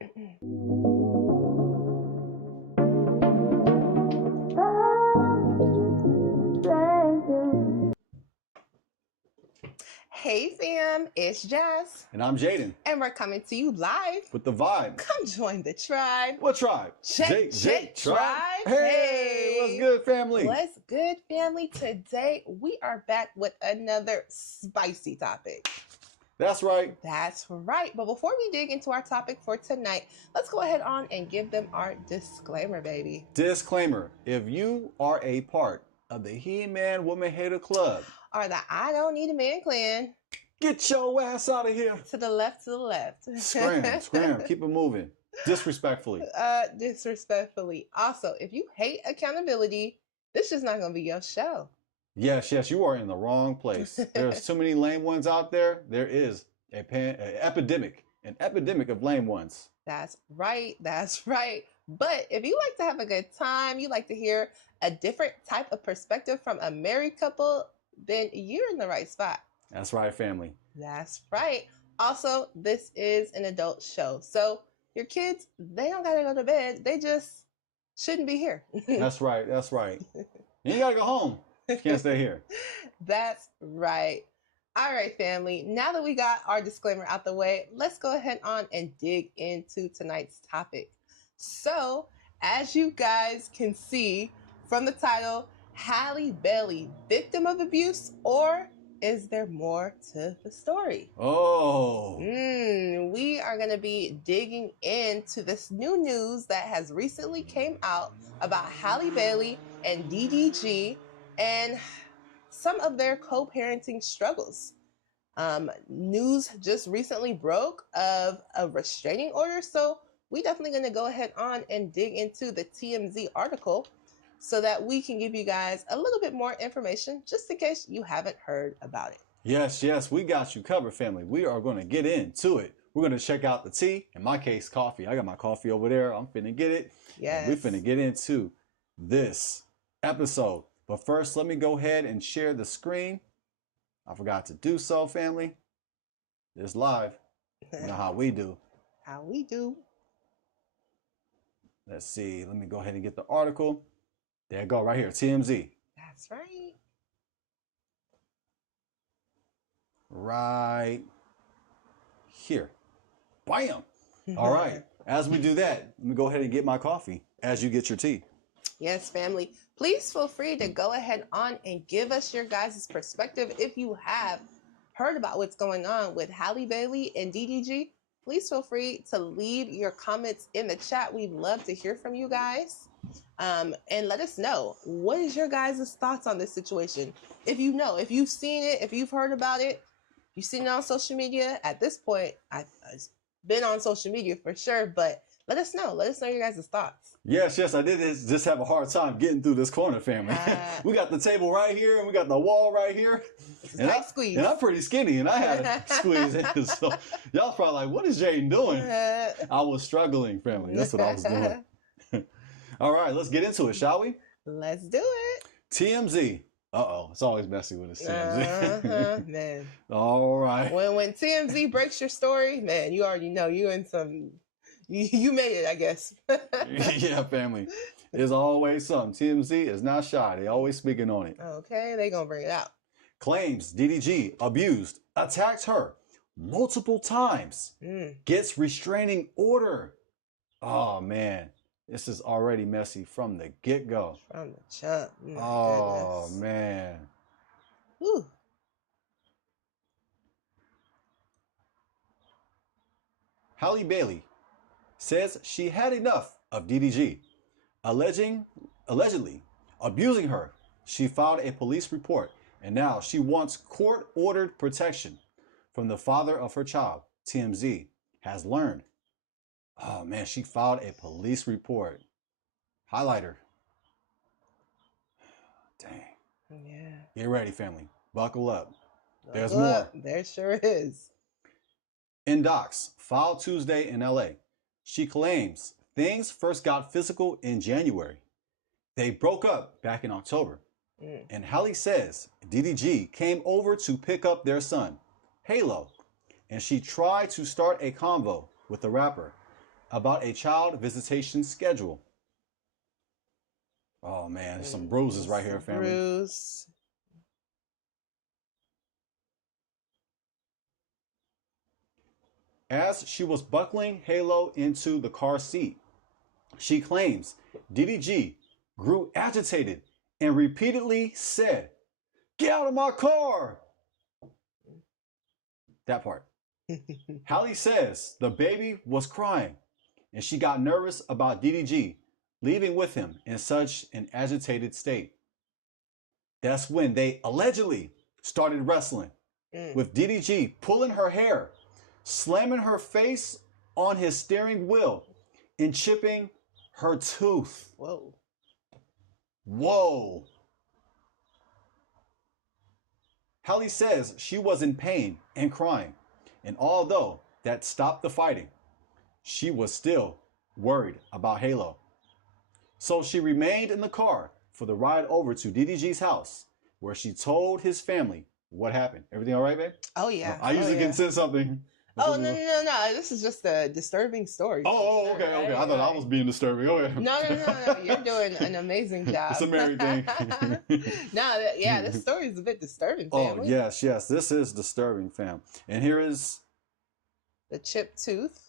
Hey fam, it's Jazz. And I'm Jaden. And we're coming to you live with the vibe. Come join the tribe. What tribe? Jake Tribe. Hey, what's good, family? What's good, family? Today we are back with another spicy topic. That's right. That's right. But before we dig into our topic for tonight, let's go ahead on and give them our disclaimer, baby. Disclaimer. If you are a part of the He-Man Woman Hater Club, or the I Don't Need a Man clan, get your ass out of here. To the left, to the left. Scram. Keep it moving. Disrespectfully. Disrespectfully. Also, if you hate accountability, this is not going to be your show. Yes, you are in the wrong place. There's too many lame ones out there. There is an epidemic of lame ones. That's right. But if you like to have a good time, you like to hear a different type of perspective from a married couple, then you're in the right spot. That's right, family. That's right. Also, this is an adult show. So your kids, they don't got to go to bed. They just shouldn't be here. That's right. You ain't got to go home. You can't stay here. That's right. All right, family. Now that we got our disclaimer out the way, let's go ahead on and dig into tonight's topic. So, as you guys can see from the title, Halle Bailey, victim of abuse, or is there more to the story? Oh. We are going to be digging into this new news that has recently came out about Halle Bailey and DDG and some of their co-parenting struggles. News just recently broke of a restraining order, so we're definitely going to go ahead on and dig into the TMZ article so that we can give you guys a little bit more information just in case you haven't heard about it. Yes, we got you covered, family. We are going to get into it. We're going to check out the tea, in my case, coffee. I got my coffee over there. I'm finna get it. Yes. We're finna get into this episode. But first, let me go ahead and share the screen. I forgot to do so, family. It's live. You know how we do. Let's see. Let me go ahead and get the article. There you go, right here, TMZ. That's right. Right here. Bam! All right. As we do that, let me go ahead and get my coffee as you get your tea. Yes, family. Please feel free to go ahead on and give us your guys' perspective. If you have heard about what's going on with Halle Bailey and DDG, please feel free to leave your comments in the chat. We'd love to hear from you guys. And let us know, what is your guys' thoughts on this situation? If you know, if you've seen it, if you've heard about it, you've seen it on social media. At this point, I've been on social media for sure, but let us know your guys' thoughts. Yes, I did just have a hard time getting through this corner, family. We got the table right here, and we got the wall right here. And squeeze. And I'm pretty skinny, and I had to squeeze in. So y'all probably like, what is Jaden doing? I was struggling, family. That's what I was doing. All right, let's get into it, shall we? Let's do it. TMZ. Uh-oh, it's always messy with the TMZ. Man. All right. When TMZ breaks your story, man, you already know you in some... You made it, I guess. Yeah, family. There's always something. TMZ is not shy. They always speaking on it. Okay, they gonna bring it out. Claims DDG abused, attacked her multiple times. Gets restraining order. Oh, man. This is already messy from the get-go. From the jump. Oh, goodness. Man. Whew. Halle Bailey says she had enough of DDG, allegedly abusing her. She filed a police report, and now she wants court-ordered protection from the father of her child. TMZ has learned. Oh, man, she filed a police report. Highlighter. Dang. Yeah. Get ready, family. Buckle up. There's Buckle more. up. There sure is. In docs, filed Tuesday in LA. She claims things first got physical in January. They broke up back in October. And Halle says DDG came over to pick up their son, Halo, and she tried to start a convo with the rapper about a child visitation schedule. Oh man, there's some bruises right here, family. Bruise. As she was buckling Halo into the car seat, she claims DDG grew agitated and repeatedly said, "Get out of my car!" That part. Halle says the baby was crying and she got nervous about DDG leaving with him in such an agitated state. That's when they allegedly started wrestling, with DDG pulling her hair, slamming her face on his steering wheel, and chipping her tooth. Whoa. Whoa. Halle says she was in pain and crying, and although that stopped the fighting, she was still worried about Halo. So she remained in the car for the ride over to DDG's house, where she told his family what happened. Everything all right, babe? Oh, yeah. I usually can sense something. Oh, no. This is just a disturbing story. Oh, okay, right? okay. I thought I was being disturbing. Okay. No. You're doing an amazing job. It's a married thing. This story is a bit disturbing, family. Oh, yes. This is disturbing, fam. And here is the chipped tooth.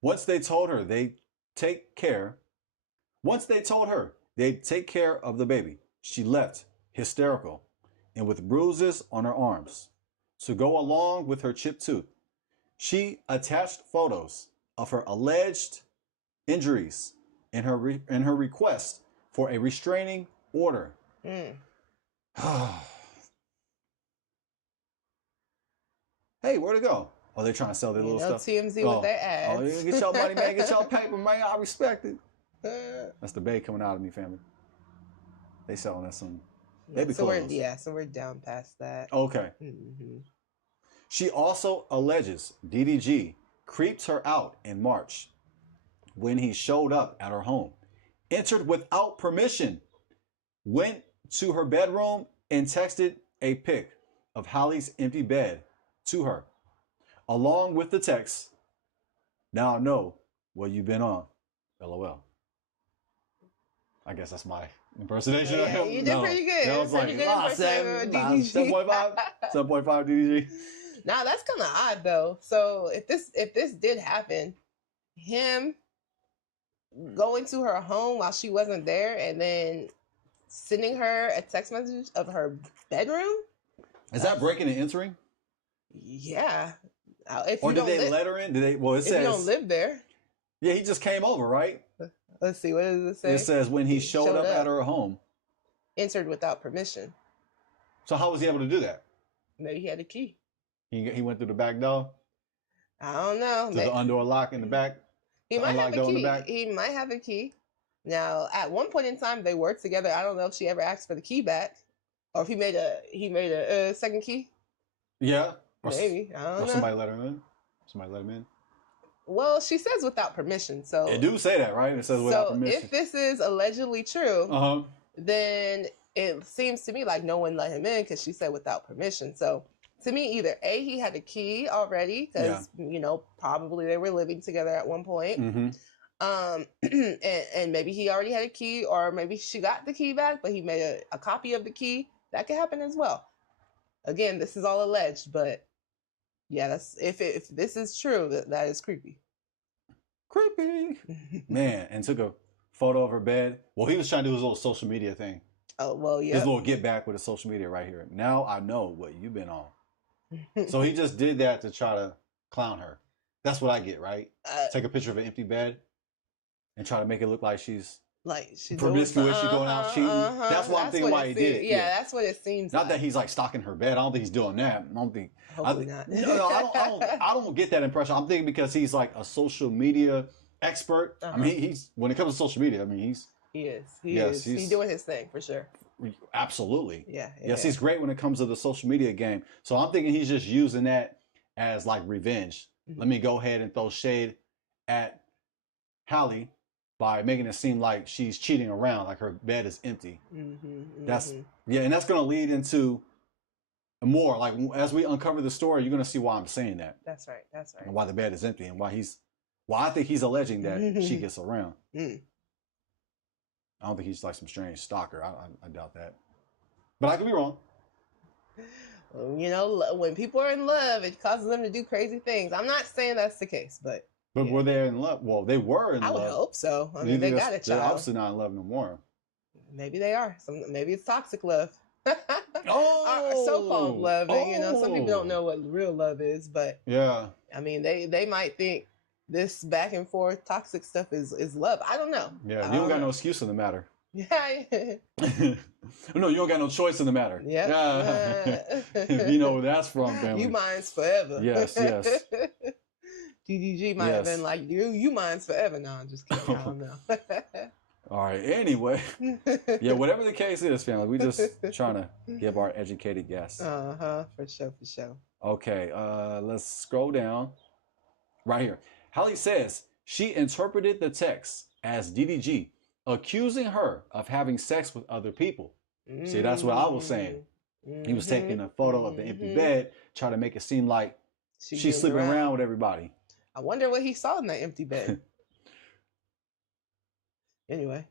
Once they told her they'd take care of the baby, she left hysterical and with bruises on her arms. To go along with her chipped tooth, she attached photos of her alleged injuries in her request for a restraining order. Hey, where'd it go? Oh, they're trying to sell their little stuff. TMZ with their ads. Oh, get y'all money, man. Get y'all paper, man. I respect it. That's the babe coming out of me, family. They selling us some baby clothes. So we're down past that. Okay. Mm-hmm. She also alleges DDG creeped her out in March when he showed up at her home, entered without permission, went to her bedroom, and texted a pic of Halle's empty bed to her, along with the text, "Now I know what you've been on. LOL." I guess that's my impersonation. Yeah, you did pretty good. That was like 7.5 DDG. Now that's kind of odd though. So if this did happen, him going to her home while she wasn't there and then sending her a text message of her bedroom, is that breaking and entering? Yeah. Or did they let her in? Did they? Well, it says you don't live there. Yeah, he just came over, right? Let's see. What does it say? It says when he showed up at her home, entered without permission. So how was he able to do that? Maybe he had a key. He went through the back door. I don't know. The underdoor lock in the back. He might have a key. He might have a key. Now, at one point in time, they worked together. I don't know if she ever asked for the key back, or if he made a second key. Yeah. Maybe. I don't know. Somebody let him in. Somebody let him in. Well, she says without permission. So it do say that, right? It says without permission. If this is allegedly true, then it seems to me like no one let him in because she said without permission. So to me, either A, he had a key already because probably they were living together at one point. And maybe he already had a key, or maybe she got the key back, but he made a copy of the key. That could happen as well. Again, this is all alleged, but yeah, that's if this is true, that is creepy. Creepy. Man, and took a photo of her bed. Well, he was trying to do his little social media thing. Oh, well, yeah. His little get back with the social media right here. Now I know what you've been on. So he just did that to try to clown her. That's what I get, right? Take a picture of an empty bed and try to make it look like she's promiscuous, she's going out cheating. That's what I'm thinking why he did it. Yeah, that's what it seems Not that he's like stalking her bed. I don't think he's doing that. Hopefully not. I don't get that impression. I'm thinking because he's like a social media expert. I mean, he's when it comes to social media, I mean, he is. He's doing his thing for sure. Absolutely. Yeah. Yes, he's great when it comes to the social media game. So I'm thinking he's just using that as like revenge. Let me go ahead and throw shade at Halle by making it seem like she's cheating around, like her bed is empty. And that's going to lead into more. Like as we uncover the story, you're gonna see why I'm saying that. That's right. That's right. And why the bed is empty and why I think he's alleging that she gets around. I don't think he's like some strange stalker. I doubt that. But I could be wrong. You know, when people are in love, it causes them to do crazy things. I'm not saying that's the case, but yeah. Were they in love? Well, they were in love. I would hope so. I mean, they got a child. They're obviously not in love no more. Maybe they are. Maybe it's toxic love. Oh, so-called love. And, you know, some people don't know what real love is, but yeah. I mean, they might think this back and forth toxic stuff is love. I don't know. Yeah, you don't got no excuse in the matter. Yeah. No, you don't got no choice in the matter. Yeah. You know where that's from, family. You mine's forever. Yes, yes. DDG might have been like, you mine's forever. No, I'm just kidding. I don't know. All right. Anyway, yeah, whatever the case is, family, we just trying to give our educated guess. For sure, for sure. Okay, let's scroll down. Right here. Halle says she interpreted the text as DDG accusing her of having sex with other people. See, that's what I was saying. He was taking a photo of the empty bed, trying to make it seem like she's sleeping around with everybody. I wonder what he saw in that empty bed. Anyway.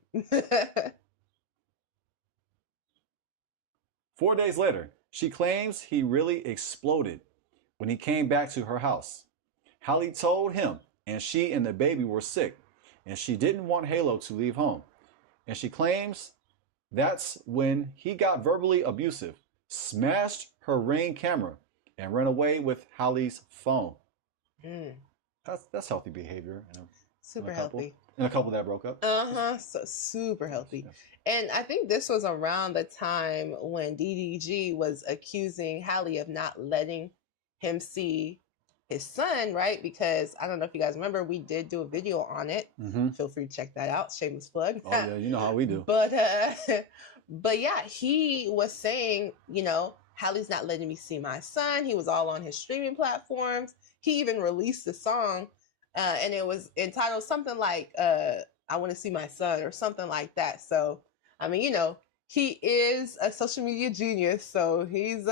4 days later, she claims he really exploded when he came back to her house. Halle told him and she and the baby were sick, and she didn't want Halo to leave home. And she claims that's when he got verbally abusive, smashed her Ring camera, and ran away with Halle's phone. That's healthy behavior. Super healthy. And a couple that broke up. So super healthy. Yes. And I think this was around the time when DDG was accusing Halle of not letting him see his son, right? Because I don't know if you guys remember, we did do a video on it. Feel free to check that out. Shameless plug. Oh yeah, you know how we do. But yeah, he was saying, you know, Halle's not letting me see my son. He was all on his streaming platforms. He even released a song, and it was entitled something like "I Want to See My Son" or something like that. So, I mean, you know, he is a social media genius, so he's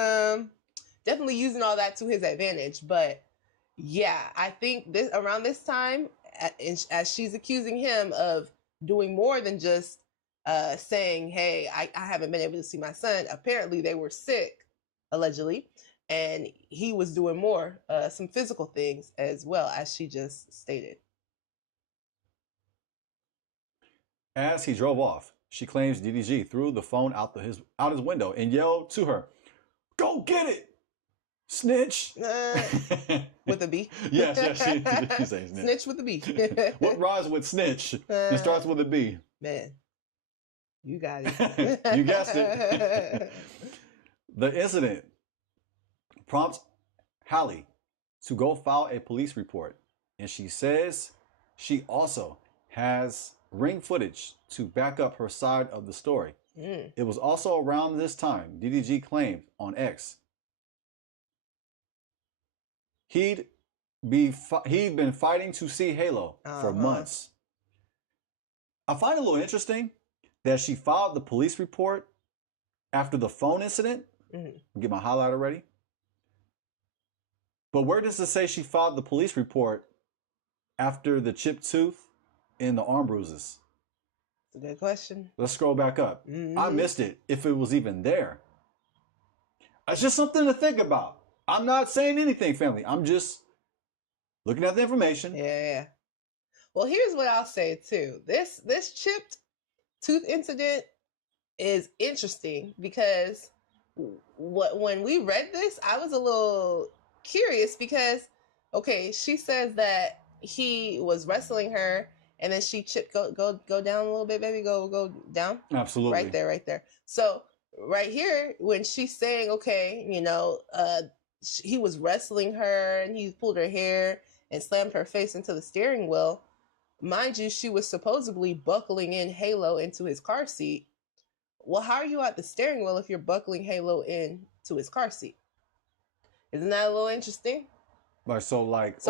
definitely using all that to his advantage. But yeah, I think around this time, as she's accusing him of doing more than just saying, hey, I haven't been able to see my son. Apparently they were sick, allegedly, and he was doing more, some physical things as well, as she just stated. As he drove off, she claims DDG threw the phone out his window and yelled to her, "Go get it, snitch!" With a B. Yes, she says snitch. Snitch with a B. What rhymes with snitch and starts with a B? Man, you got it. You guessed it. The incident prompts Halle to go file a police report, and she says she also has Ring footage to back up her side of the story. It was also around this time DDG claimed on X he'd been fighting to see Halo for months. I find it a little interesting that she filed the police report after the phone incident. Get my highlighter ready. But where does it say she filed the police report after the chipped tooth and the arm bruises? That's a good question. Let's scroll back up. I missed it, if it was even there. It's just something to think about. I'm not saying anything, family. I'm just looking at the information. Yeah. Well, here's what I'll say too. This chipped tooth incident is interesting because when we read this, I was a little curious because, okay, she says that he was wrestling her and then she chipped, go down a little bit, baby, go down. Absolutely. Right there. So right here, when she's saying, okay, you know, he was wrestling her and he pulled her hair and slammed her face into the steering wheel. Mind you, she was supposedly buckling in Halo into his car seat. Well, how are you at the steering wheel if you're buckling Halo into his car seat? Isn't that a little interesting? So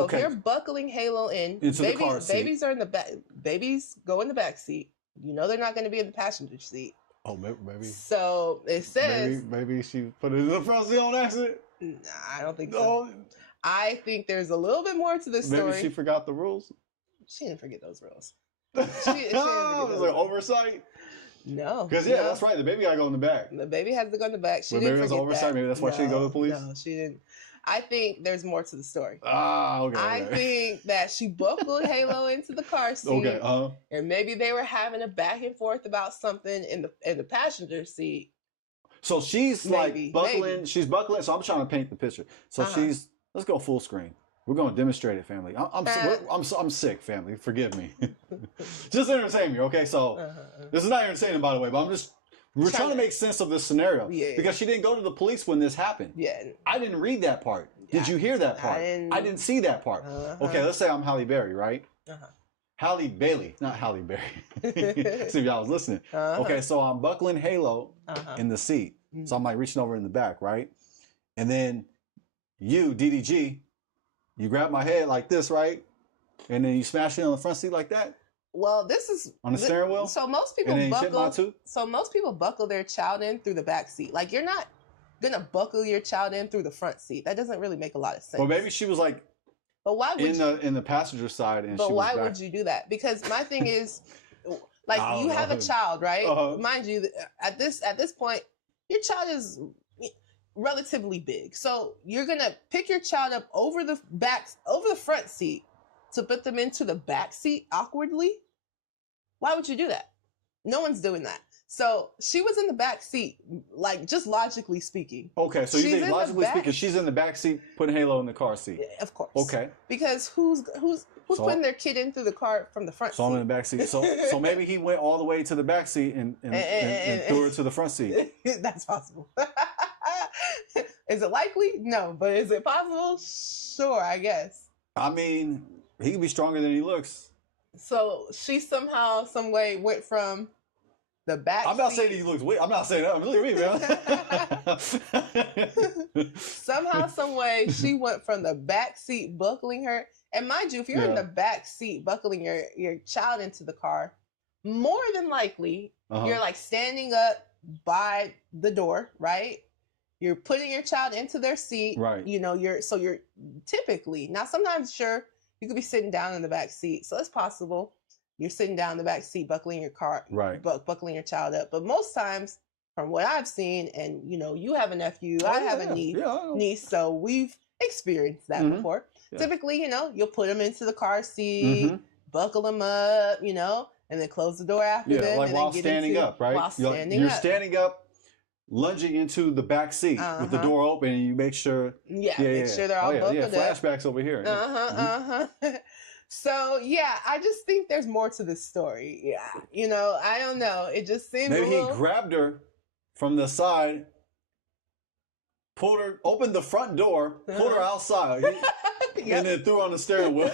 okay. If you're buckling Halo into the car seat. Babies are in the back. Babies go in the back seat. You know they're not going to be in the passenger seat. Oh, maybe. So it says Maybe she put it in the front seat on accident. Nah, I don't think so. No, I think there's a little bit more to this story. maybe she forgot the rules. She didn't forget those rules. It was like oversight. No. Because no. that's right. The baby gotta go in the back. The baby has to go in the back. She But didn't maybe that's forget oversight. that. Maybe that's why she didn't go to the police. No, she didn't. I think there's more to the story. Ah, okay. I think that she buckled Halo into the car seat. Okay. And maybe they were having a back and forth about something in the passenger seat. So she's like buckling. Maybe. She's buckling. So I'm trying to paint the picture. So she's. Let's go full screen. We're going to demonstrate it, family. I'm sick, family. Forgive me. Just entertain me, okay? So this is not entertaining, by the way, but we're trying to make sense of this scenario. Yeah. Because she didn't go to the police when this happened. Yeah. I didn't read that part. Did you hear that part? I didn't see that part. Okay, let's say I'm Halle Berry, right? Halle Bailey, not Halle Berry. See if y'all was listening. Okay, so I'm buckling Halo in the seat. So I'm like reaching over in the back, right? And then you, DDG, you grab my head like this, right? And then you smash it on the front seat like that? Well, this is on the steering wheel. So most people buckle their child in through the back seat. Like you're not gonna buckle your child in through the front seat. That doesn't really make a lot of sense. Well, maybe she was like, but why would in the passenger side, and but she why was back. would you do that? Because my thing is, like you have a child, right? Mind you, at this point, your child is relatively big, so you're gonna pick your child up over the front seat to put them into the back seat awkwardly. Why would you do that? No one's doing that. So she was in the back seat, like just logically speaking. Okay, so you think logically speaking, she's in the back seat putting Halo in the car seat? Yeah, of course. Okay. Because who's putting their kid in through the car from the front seat? So I'm in the back seat. So maybe he went all the way to the back seat and threw her to the front seat. That's possible. Is it likely? No, but is it possible? Sure, I guess. I mean, he could be stronger than he looks. So she somehow, some way went from the back. I'm not saying he looks weak. I'm not saying that. Look at me, man. Somehow, some way, she went from the back seat buckling her. And mind you, if you're in the back seat buckling your child into the car, more than likely, you're like standing up by the door, right? You're putting your child into their seat. Right. You know, you're typically, now sometimes, sure, you could be sitting down in the back seat. So it's possible you're sitting down in the back seat, buckling your car, buckling your child up. But most times, from what I've seen, and you know, you have a nephew, I have a niece, so we've experienced that before. Yeah. Typically, you know, you'll put them into the car seat, buckle them up, you know, and then close the door after them. Like and while then standing up, right? You're standing up, lunging into the back seat with the door open, and you make sure. Make sure they're all buckled up. Flashbacks over here. So yeah, I just think there's more to this story. Yeah, you know, I don't know. It just seems maybe he grabbed her from the side, pulled her, opened the front door, pulled her outside, and then threw her on the steering wheel.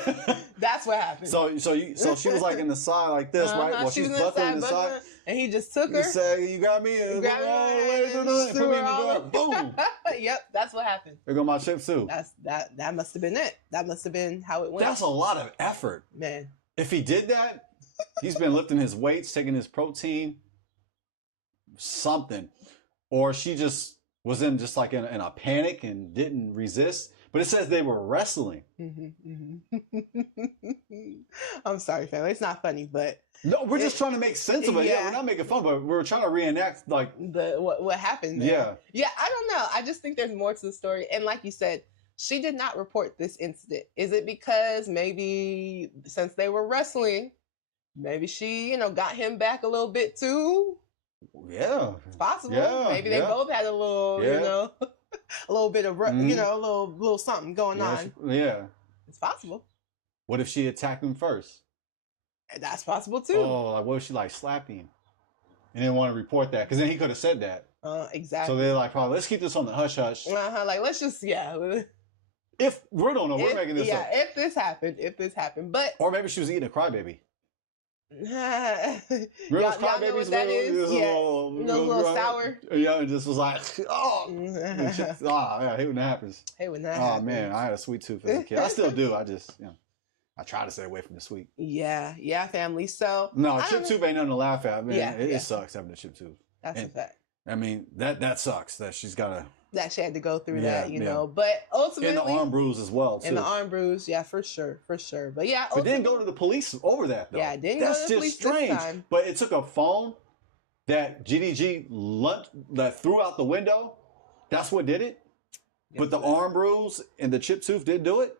That's what happened. So she was like in the side like this, right? While she's buckling the side. And he just took her. He said, "You got me." Put me in the door. Boom. Yep, that's what happened. There go my chips too. That must have been it. That must have been how it went. That's a lot of effort, man. If he did that, he's been lifting his weights, taking his protein, something, or she just was in a panic and didn't resist. But it says they were wrestling. I'm sorry, family. It's not funny, but no, we're just trying to make sense of it. Yeah, we're not making fun, but we're trying to reenact like what happened there. Yeah, I don't know. I just think there's more to the story. And like you said, she did not report this incident. Is it because maybe since they were wrestling, maybe she, got him back a little bit too? Yeah, it's possible. Yeah, maybe they both had a little, a little bit of, a little something going on. Yeah, it's possible. What if she attacked him first? That's possible too. Oh, like what if she slapped him and didn't want to report that? Because then he could have said that. Exactly. So they're like, probably let's keep this on the hush hush. Like let's just If we don't know, we're making this up. If this happened, but or maybe she was eating a crybaby. Y'all know what that is? Little sour. Yeah, and just was like, I hate when that happens. Oh man, I had a sweet tooth as a kid. I still do. I try to stay away from the sweet. Yeah, family. So no, chip tooth ain't nothing to laugh at, man. It sucks having a chip tooth. That's a And fact. I mean, that sucks that she's got to. That she had to go through Yeah, that, you yeah. know. But ultimately, And the arm bruise as well, too. and the arm bruise, yeah, for sure. But yeah, But didn't go to the police over that, though. Yeah, didn't That's go to the police just strange. this time. But it took a phone that GDG that threw out the window. That's what did it. But the arm bruise and the chipped tooth did do it.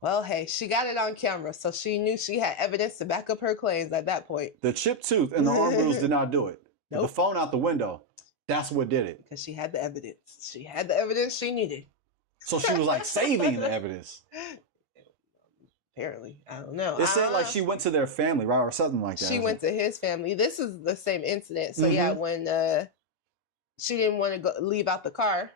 Well, hey, she got it on camera, so she knew she had evidence to back up her claims at that point. The chipped tooth and the arm bruise did not do it. Nope. The phone out the window, that's what did it. Because she had the evidence. She had the evidence she needed. So she was like saving the evidence. Apparently. I don't know. It said like she went to their family, right? Or something like that. She went to his family. This is the same incident. So yeah, when she didn't want to leave out the car,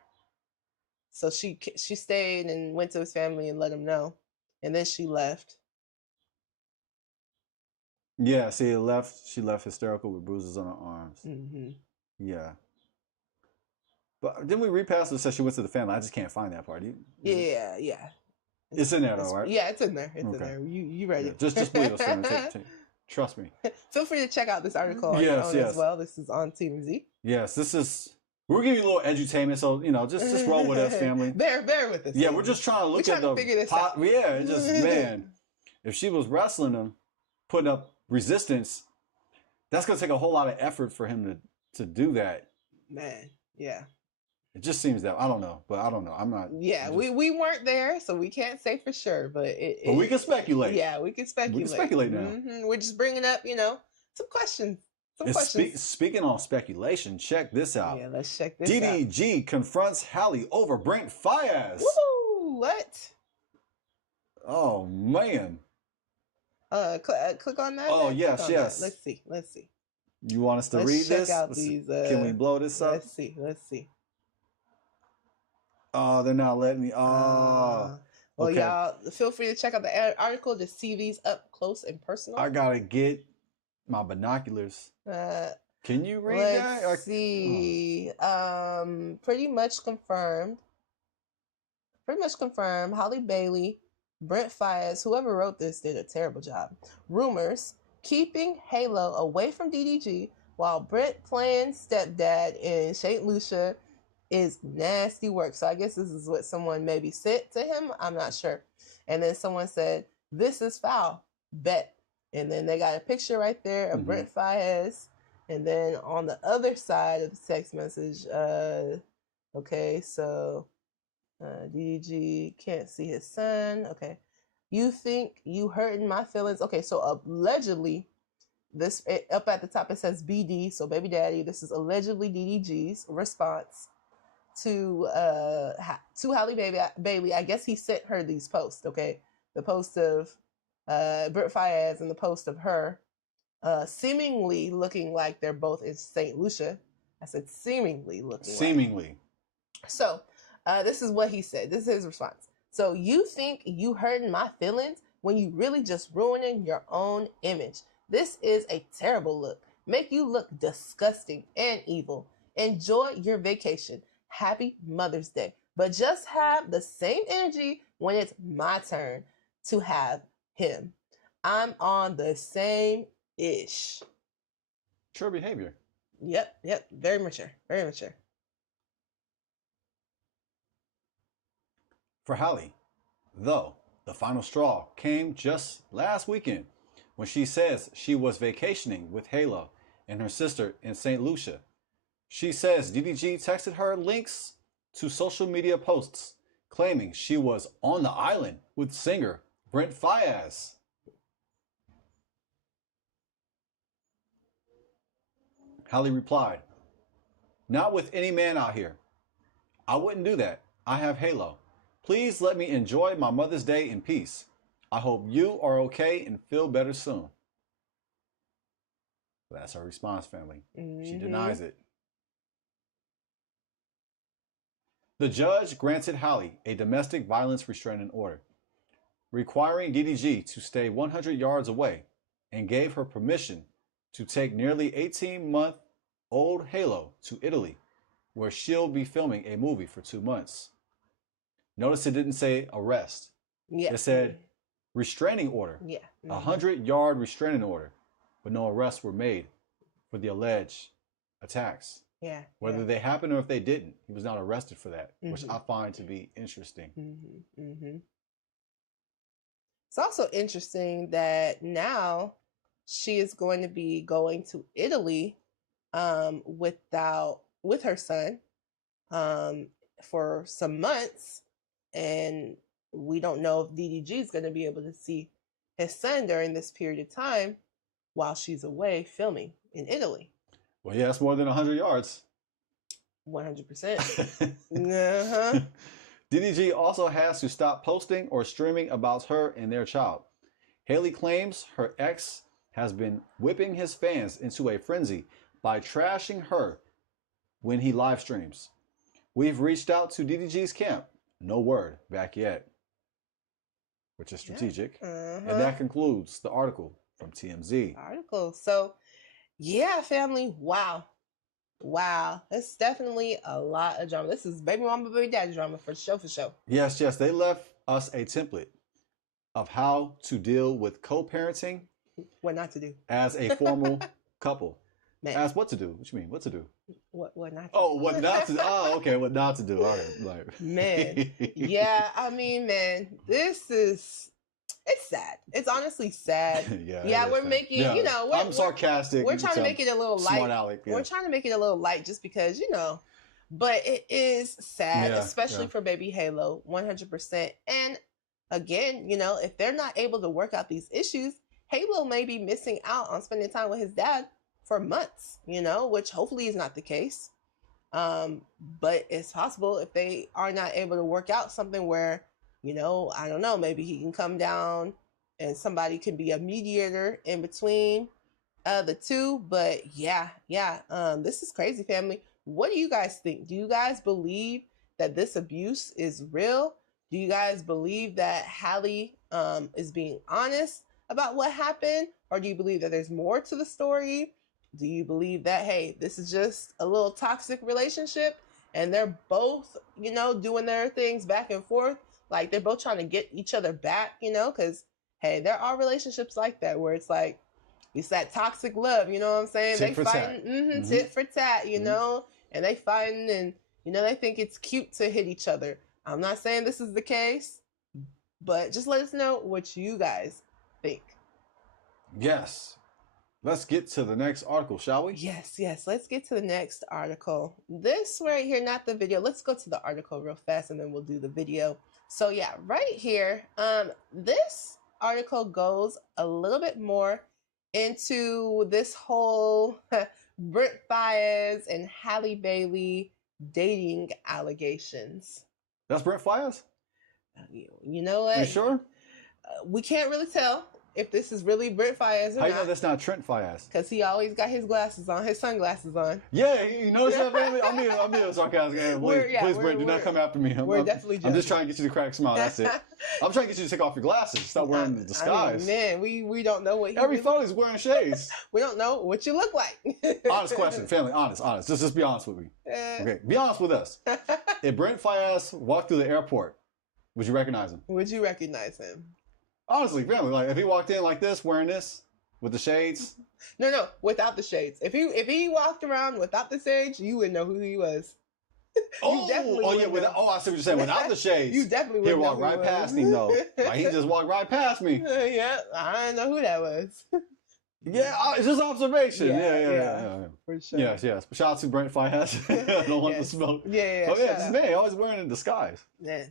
so she stayed and went to his family and let him know. And then she left. Yeah, see, she left hysterical with bruises on her arms. Mm-hmm. Yeah. But didn't we read past it? Said she went to the family. I just can't find that part. Yeah. It's in there though, right? Yeah, it's in there. It's in there. You read it. Just believe us. Trust me. Feel free to check out this article on your own as well. This is on TMZ. Yes, we're giving you a little edutainment, so just roll with us, family. Bear with us. Yeah, we're just trying to look at the figure this out. Yeah, just man, if she was wrestling him, putting up resistance, that's gonna take a whole lot of effort for him to do that. Man, yeah. It just seems that I don't know. I'm not. Yeah, we weren't there, so we can't say for sure. But we can speculate. Yeah, we can speculate. We can speculate now. Mm-hmm. We're just bringing up, some questions. Speaking on speculation, check this out. Yeah, let's check this out. DDG confronts Halle over Brent Faiyaz. Woo! What? Oh man. Click on that. Oh yes. That. Let's see. You want us to read this? Out these, can we blow this up? Let's see. Oh, they're not letting me. Oh. Well, okay. y'all, feel free to check out the article to see these up close and personal. I gotta get my binoculars. Can you read that? Let's see. Pretty much confirmed. Halle Bailey, Brent Faiyaz, whoever wrote this did a terrible job. Rumors keeping Halo away from DDG while Brent playing stepdad in St. Lucia is nasty work. So I guess this is what someone maybe said to him. I'm not sure. And then someone said, "This is foul. Bet." And then they got a picture right there of Brent Faiyaz. And then on the other side of the text message, okay, so DDG can't see his son. Okay. You think you hurting my feelings? Okay, so allegedly, this up at the top it says BD, so baby daddy. This is allegedly DDG's response to Halle Bailey. I guess he sent her these posts. Okay, the post of Brent Faiyaz and the post of her, seemingly looking like they're both in St. Lucia. I said seemingly looking. Seemingly. Like. So this is what he said. This is his response. So you think you hurting my feelings when you really just ruining your own image. This is a terrible look. Make you look disgusting and evil. Enjoy your vacation. Happy Mother's Day. But just have the same energy when it's my turn to have him. I'm on the same ish. Mature behavior. Yep. Very mature. Very mature. For Halle, though, the final straw came just last weekend when she says she was vacationing with Halo and her sister in St. Lucia. She says DDG texted her links to social media posts claiming she was on the island with singer Brent Faiyaz. Halle replied, "Not with any man out here. I wouldn't do that. I have Halo. Please let me enjoy my Mother's Day in peace. I hope you are okay and feel better soon." That's her response, family. She denies it. The judge granted Halle a domestic violence restraining order, requiring DDG to stay 100 yards away, and gave her permission to take nearly 18-month-old Halo to Italy, where she'll be filming a movie for 2 months. Notice it didn't say arrest. Yeah. It said restraining order. Yeah. 100-yard restraining order, but no arrests were made for the alleged attacks. Yeah. Whether they happened or if they didn't, he was not arrested for that, which I find to be interesting. It's also interesting that now she is going to be going to Italy with her son for some months, and we don't know if DDG is going to be able to see his son during this period of time while she's away filming in Italy. Well, yeah, that's more than 100 yards. 100%. Uh-huh. DDG also has to stop posting or streaming about her and their child. Halle claims her ex has been whipping his fans into a frenzy by trashing her when he live streams. We've reached out to DDG's camp. No word back yet, which is strategic. And that concludes the article from TMZ. So, yeah, family. Wow. It's definitely a lot of drama. This is baby mama, baby daddy drama for sure. Yes. They left us a template of how to deal with co-parenting. What not to do. As a formal couple. Man. As what to do. What you mean? What to do? What not to do. Oh, what not to do. Oh, okay. What not to do. All right. Like. Man. Yeah, I mean, man, it's sad. It's honestly sad. Yeah, we're making, I'm sarcastic. We're trying to make it a little light. Smart aleck, yeah. We're trying to make it a little light just because, but it is sad, especially for baby Halo, 100%. And again, if they're not able to work out these issues, Halo may be missing out on spending time with his dad for months, which hopefully is not the case. But it's possible if they are not able to work out something where, I don't know, maybe he can come down and somebody can be a mediator in between the two. But this is crazy, family. What do you guys think? Do you guys believe that this abuse is real? Do you guys believe that Halle is being honest about what happened? Or do you believe that there's more to the story? Do you believe that, hey, this is just a little toxic relationship and they're both, doing their things back and forth? Like they're both trying to get each other back, because, hey, there are relationships like that where it's like, it's that toxic love, you know what I'm saying? Tit for tat. Tit for tat, and they fighting and, they think it's cute to hit each other. I'm not saying this is the case, but just let us know what you guys think. Yes. Let's get to the next article, shall we? Yes. Let's get to the next article. This right here, not the video. Let's go to the article real fast and then we'll do the video. So yeah, right here, this article goes a little bit more into this whole Brent Faiyaz and Halle Bailey dating allegations. That's Brent Faiyaz? You know what? You sure? We can't really tell if this is really Brent Faiyaz or How not. you know that's not Trent Faiyaz? Because he always got his glasses on, his sunglasses on. Yeah, you notice that, family? I'm being sarcastic. Please, Brent, do not come after me. We're definitely I'm just trying to get you to crack a smile. That's it. I'm trying to get you to take off your glasses. Stop wearing the disguise. Man, we don't know what Every photo is wearing shades. We don't know what you look like. Honest question, family. Honest. Just be honest with me. Okay, be honest with us. If Brent Faiyaz walked through the airport, would you recognize him? Would you recognize him? Honestly, family, like if he walked in like this, wearing this, with the shades. No, without the shades. If he walked around without the shades, you would know who he was. I see what you're saying. Without the shades, you definitely would. He'd walk right past me, though. Like he just walked right past me. Yeah, I didn't know who that was. Yeah, it's just observation. Yeah. For sure. Yes. Shout out to Brent Faiyaz. I don't want the smoke. Yeah. Oh yeah, this man always wearing a disguise. Yeah.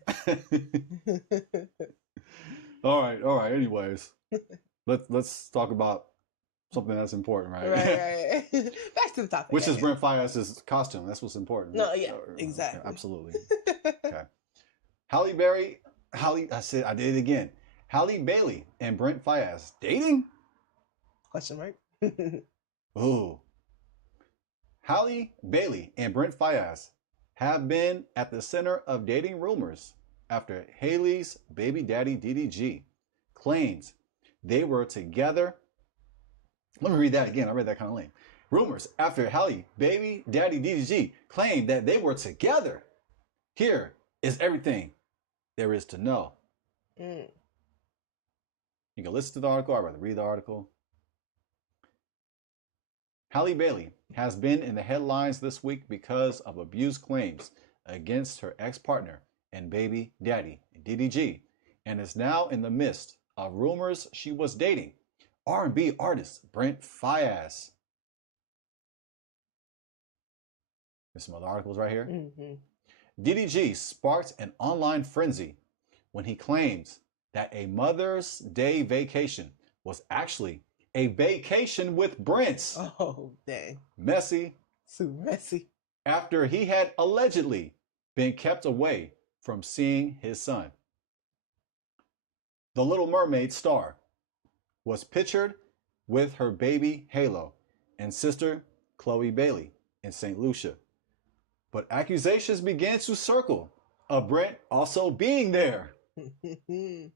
All right. Anyways, let's talk about something that's important, right? Right. Back to the topic. Which is Brent Faiyaz's costume. That's what's important. No, yeah, exactly. Okay, absolutely. Okay. Halle Bailey. I did it again. Halle Bailey and Brent Faiyaz dating? Question mark. Ooh. Halle Bailey and Brent Faiyaz have been at the center of dating rumors after Haley's baby daddy DDG claims they were together. Let me read that again. I read that kind of lame. Rumors after Halle baby daddy DDG claimed that they were together. Here is everything there is to know. You can listen to the article. I'd rather read the article. Halle Bailey has been in the headlines this week because of abuse claims against her ex-partner and baby daddy, DDG, and is now in the midst of rumors she was dating R&B artist Brent Faiyaz. There's some other articles right here. DDG sparked an online frenzy when he claims that a Mother's Day vacation was actually a vacation with Brent. Oh, dang. Messy. So messy. After he had allegedly been kept away from seeing his son. The Little Mermaid star was pictured with her baby Halo and sister Chloe Bailey in St. Lucia. But accusations began to circle of Brent also being there. This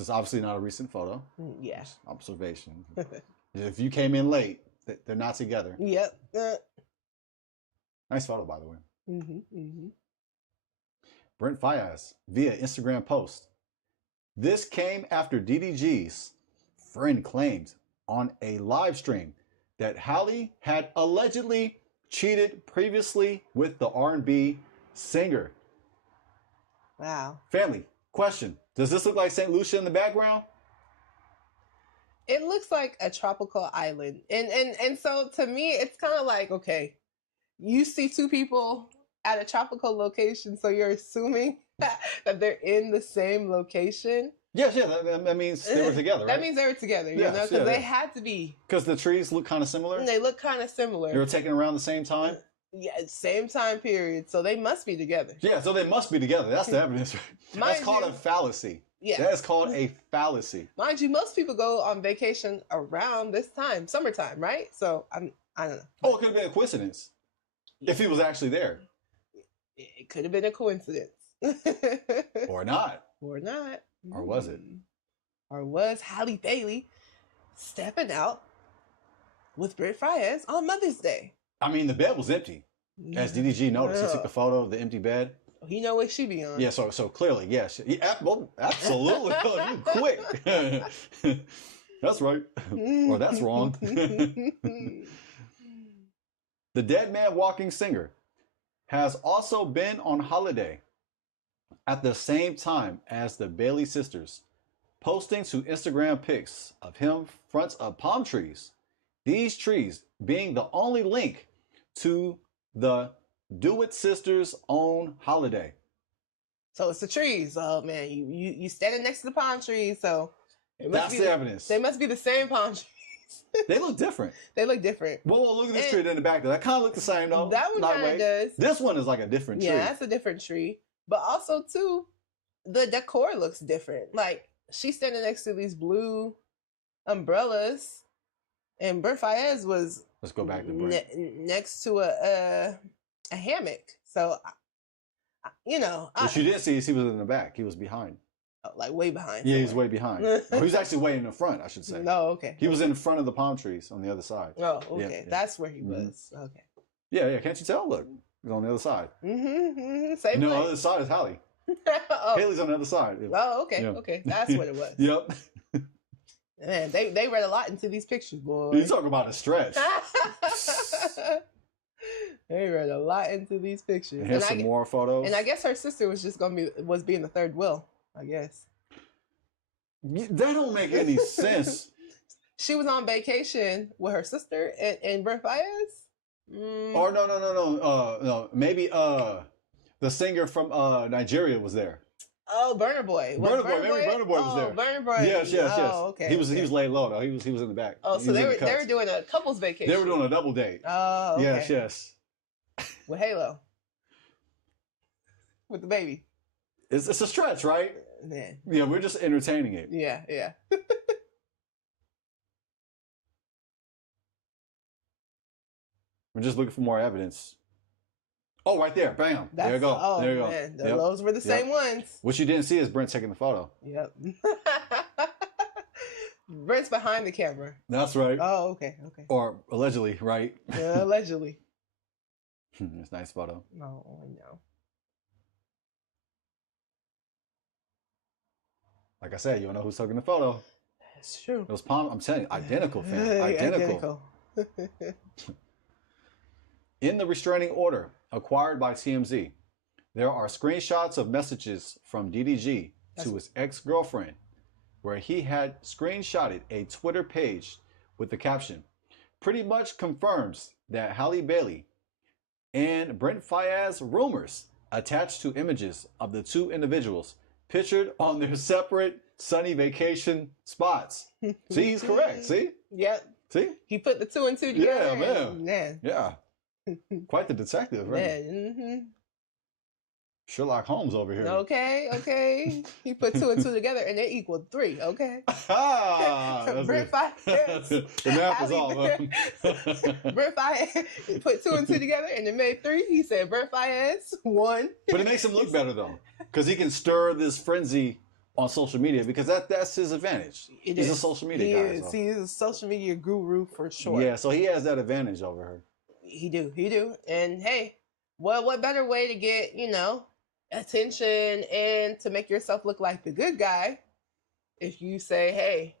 is obviously not a recent photo. Yeah. Just observation. If you came in late, they're not together. Yep. Nice photo, by the way. Brent Faiyaz via Instagram post. This came after DDG's friend claimed on a live stream that Halle had allegedly cheated previously with the R&B singer. Wow. Family, question. Does this look like St. Lucia in the background? It looks like a tropical island. And so to me, it's kind of like, okay, you see two people at a tropical location, so you're assuming that they're in the same location. Yes, yeah, that means they were together, right? That means they were together, you know, because they had to be. Because the trees look kind of similar? And they look kind of similar. They were taken around the same time? Yeah, same time period, so they must be together. Yeah, so they must be together. That's the evidence. That's called a fallacy. Yeah. That is called a fallacy. Mind you, most people go on vacation around this time, summertime, right? So I don't know. Oh, it could have been a coincidence if he was actually there. It could have been a coincidence. Or not. Or not. Or was it? Or was Halle Bailey stepping out with Brent Faiyaz on Mother's Day? I mean, the bed was empty. As DDG noticed, he took the photo of the empty bed. He know what she be on. Yeah, so clearly, yes. Yeah, well, absolutely. You quick. That's right. Or that's wrong. The Dead Man Walking singer has also been on holiday at the same time as the Bailey sisters, posting to Instagram pics of him fronts of palm trees. These trees being the only link to the Do-It Sisters' own holiday. So it's the trees. Oh man, you standing next to the palm trees, so that's the evidence. They must be the same palm trees. They look different. They look different. Well, look at this tree in the back. That kind of look the same though. That one kind of does. This one is like a different tree. Yeah, that's a different tree. But also too, the decor looks different. Like she's standing next to these blue umbrellas, and Brent Faiyaz was. Let's go back to Brent. Next to a hammock. So, you know. What you did see is he was in the back. He was behind. Like way behind. Yeah, he's way behind. He was actually way in the front, I should say. No, okay. He was in front of the palm trees on the other side. Oh, okay. Yeah. That's where he was. Okay. Yeah. Can't you tell? Look, he's on the other side. Same No, the other side is Halle. Oh. Haley's on the other side. Oh, okay. Yeah. Okay. That's what it was. Yep. Man, they read a lot into these pictures, boy. You talk about a stretch. They read a lot into these pictures. And here's some more photos. And I guess her sister was just was being the third wheel, I guess. That don't make any sense. She was on vacation with her sister and Brent Faiyaz? Or no. No. Maybe the singer from Nigeria was there. Oh, Burner Boy. Burner Boy was there. Burner Boy. Yes. Oh, okay. He was laid low though. He was in the back. Oh, so they were doing a couple's vacation. They were doing a double date. Oh, okay. Yes. With Halo. With the baby. It's a stretch, right? Man. Yeah, we're just entertaining it. Yeah. We're just looking for more evidence. Oh, right there. Bam. There you go. Oh, there you go. Man. Those were the same ones. What you didn't see is Brent taking the photo. Yep. Brent's behind the camera. That's right. Oh, okay. Or allegedly, right? Yeah, allegedly. It's a nice photo. No, I know. Like I said, you don't know who's taking the photo. It's true. Those palm, I'm telling you, identical, fam. Identical. In the restraining order acquired by TMZ, there are screenshots of messages from DDG to his ex-girlfriend, where he had screenshotted a Twitter page with the caption, pretty much confirms that Halle Bailey and Brent Faiyaz rumors attached to images of the two individuals pictured on their separate sunny vacation spots. See, he's correct. See? Yep. See? He put the 2 and 2 together. Yeah, man. Yeah. Quite the detective, right? Yeah. Sherlock Holmes over here. Okay. He put 2 and 2 together and they equaled 3. Okay. Brent Faiyaz. The math is off. Huh? Brent Faiyaz put 2 and 2 together and it made 3. He said Brent Faiyaz won. But it makes him look better though, because he can stir this frenzy on social media, because that's his advantage. He's a social media guy. So. He's a social media guru for sure. Yeah, so he has that advantage over her. He do. And hey, what better way to get, attention and to make yourself look like the good guy if you say, hey,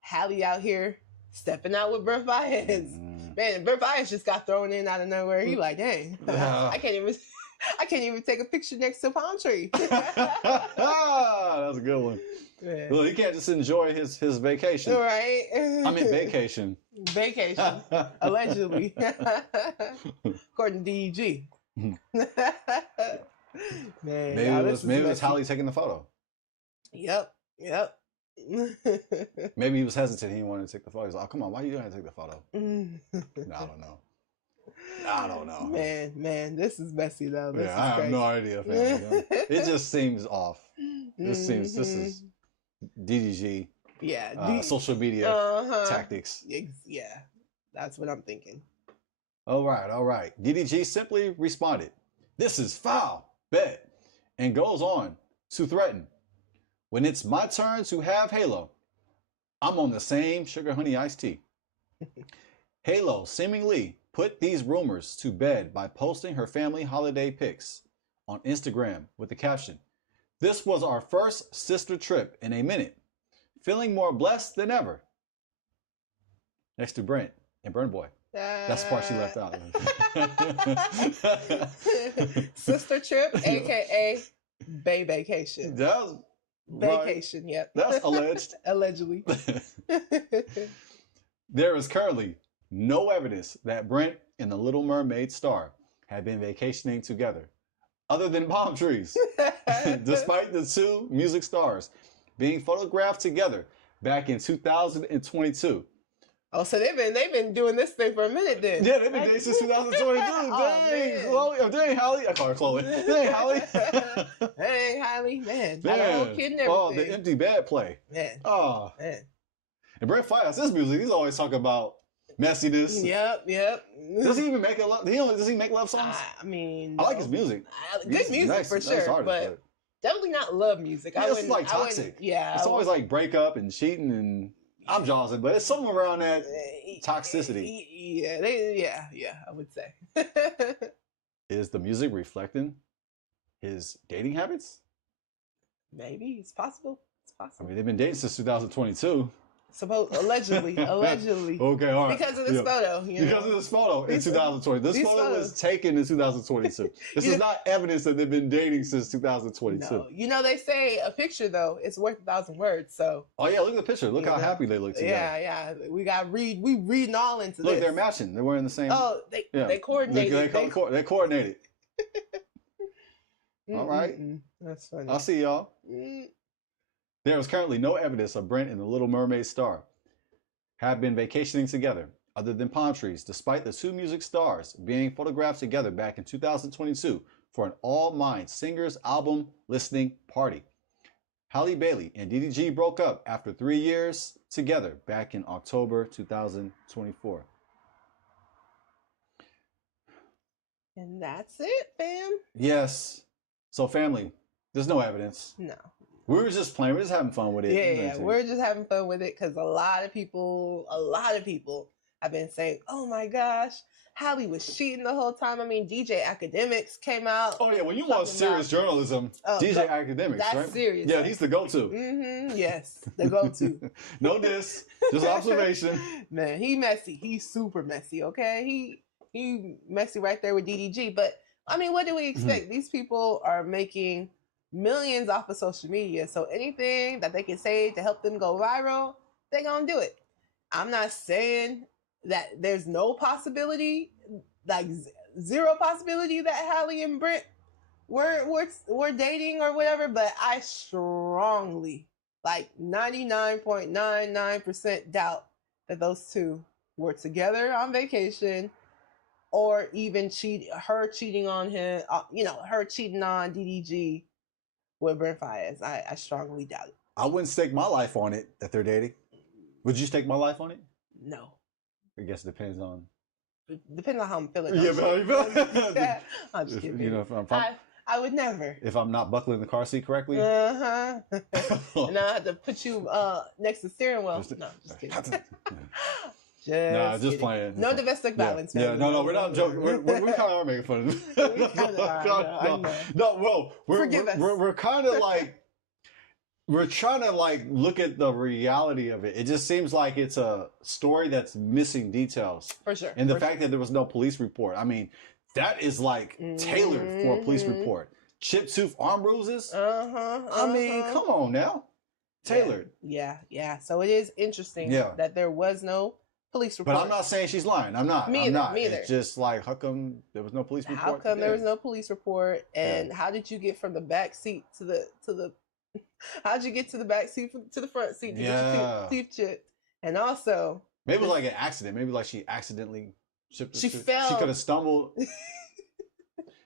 Halle out here stepping out with Brent Faiyaz. Man, Brent Faiyaz just got thrown in out of nowhere. He like, dang, I can't even take a picture next to a palm tree. That's a good one. Yeah. Well, he can't just enjoy his vacation. Right. I mean vacation. Vacation. Allegedly. According to DEG. Man, maybe it was Halle taking the photo. Yep. Maybe he was hesitant. He didn't want to take the photo. He's like, oh, come on, why are you going to take the photo? No, I don't know. Man, this is messy though. This is I have crazy. no idea, fam. It just seems off. This is DDG. Yeah. Social media tactics. Yeah, that's what I'm thinking. All right. DDG simply responded, "This is foul, bet," and goes on to threaten, "When it's my turn to have Halo, I'm on the same sugar honey iced tea." Halo seemingly put these rumors to bed by posting her family holiday pics on Instagram with the caption, "This was our first sister trip in a minute. Feeling more blessed than ever." Next to Brent and Burn Boy. That's the part she left out. Sister trip, aka Bay vacation. Vacation, yep. That's alleged. Allegedly. There is currently no evidence that Brent and the Little Mermaid star have been vacationing together, other than palm trees, despite the two music stars being photographed together back in 2022. Oh, so they've been doing this thing for a minute then. Yeah, they've been dating since 2022. Dang, Chloe. Dang, Halle. I call her Chloe. Dang, Halle. Dang, Halle. Man. Got a whole kid and everything. Oh, the empty bed play. Man. Oh. Man. And Brent Faiyaz, his music, he's always talking about messiness. Yep. Does he even make a love? Does he make love songs? I mean, I like his music. Good music nice, for sure, artist, but definitely not love music. Yeah, it's like toxic. Yeah. It's always like breakup and cheating and I'm jawsing, but it's something around that toxicity. Yeah, I would say. Is the music reflecting his dating habits? Maybe. It's possible. I mean, they've been dating since 2022. Allegedly. Okay, all right. Because of this photo. Because of this photo in 2020. This photo was taken in 2022. This is not evidence that they've been dating since 2022. No. They say a picture, though, it's worth 1,000 words, so. Oh, yeah, look at the picture. Look how happy they look together. Yeah. We reading all into this. Look, they're matching. They're wearing the same. Oh, they coordinated. They coordinated. All right. That's funny. I'll see y'all. There is currently no evidence of Brent and the Little Mermaid star have been vacationing together, other than palm trees, despite the two music stars being photographed together back in 2022 for an All Mine Singers album listening party. Halle Bailey and DDG broke up after 3 years together back in October 2024. And that's it, fam. Yes. So, family, there's no evidence. No. We were just playing. We're just having fun with it. Yeah. We're just having fun with it because a lot of people have been saying, "Oh my gosh, Halle was cheating the whole time. I mean, DJ Academics came out. Oh yeah, when you want serious journalism, DJ Academics, that's right? serious. Yeah, he's the go-to. Yes, the go-to. No diss, just observation. Man, he messy. He's super messy. Okay, he messy right there with DDG. But I mean, what do we expect? These people are making millions off of social media, so anything that they can say to help them go viral, they're gonna do it. I'm not saying that there's no possibility, like zero possibility that Halle and Brent were dating or whatever, but I strongly, like 99.99% doubt that those two were together on vacation, or even her cheating on him, her cheating on DDG with Brent Faiyaz. I strongly doubt it. I wouldn't stake my life on it that they're dating. Would you stake my life on it? No. I guess it depends on. Depends on how I'm feeling. Yeah, but I'm just kidding. You know, I would never. If I'm not buckling the car seat correctly. And I have to put you next to the steering wheel. No, just kidding. Just playing. No domestic violence. Yeah, no, we're not joking. We kind of are making fun of it. No, we're kind of like. We're trying to look at the reality of it. It just seems like it's a story that's missing details. For sure. And the fact that there was no police report. I mean, that is tailored for a police report. Chipped tooth, arm bruises. I mean, come on now. Tailored. Yeah. So it is interesting that there was no police report. But I'm not saying she's lying. I'm not. Me either. It's just how come there was no police report? How come there was no police report? And how did you get from the back seat to the how'd you get to the back seat to the front seat to get your teeth chipped? And also, maybe it was like an accident. Maybe she accidentally chipped. She fell. She could have stumbled.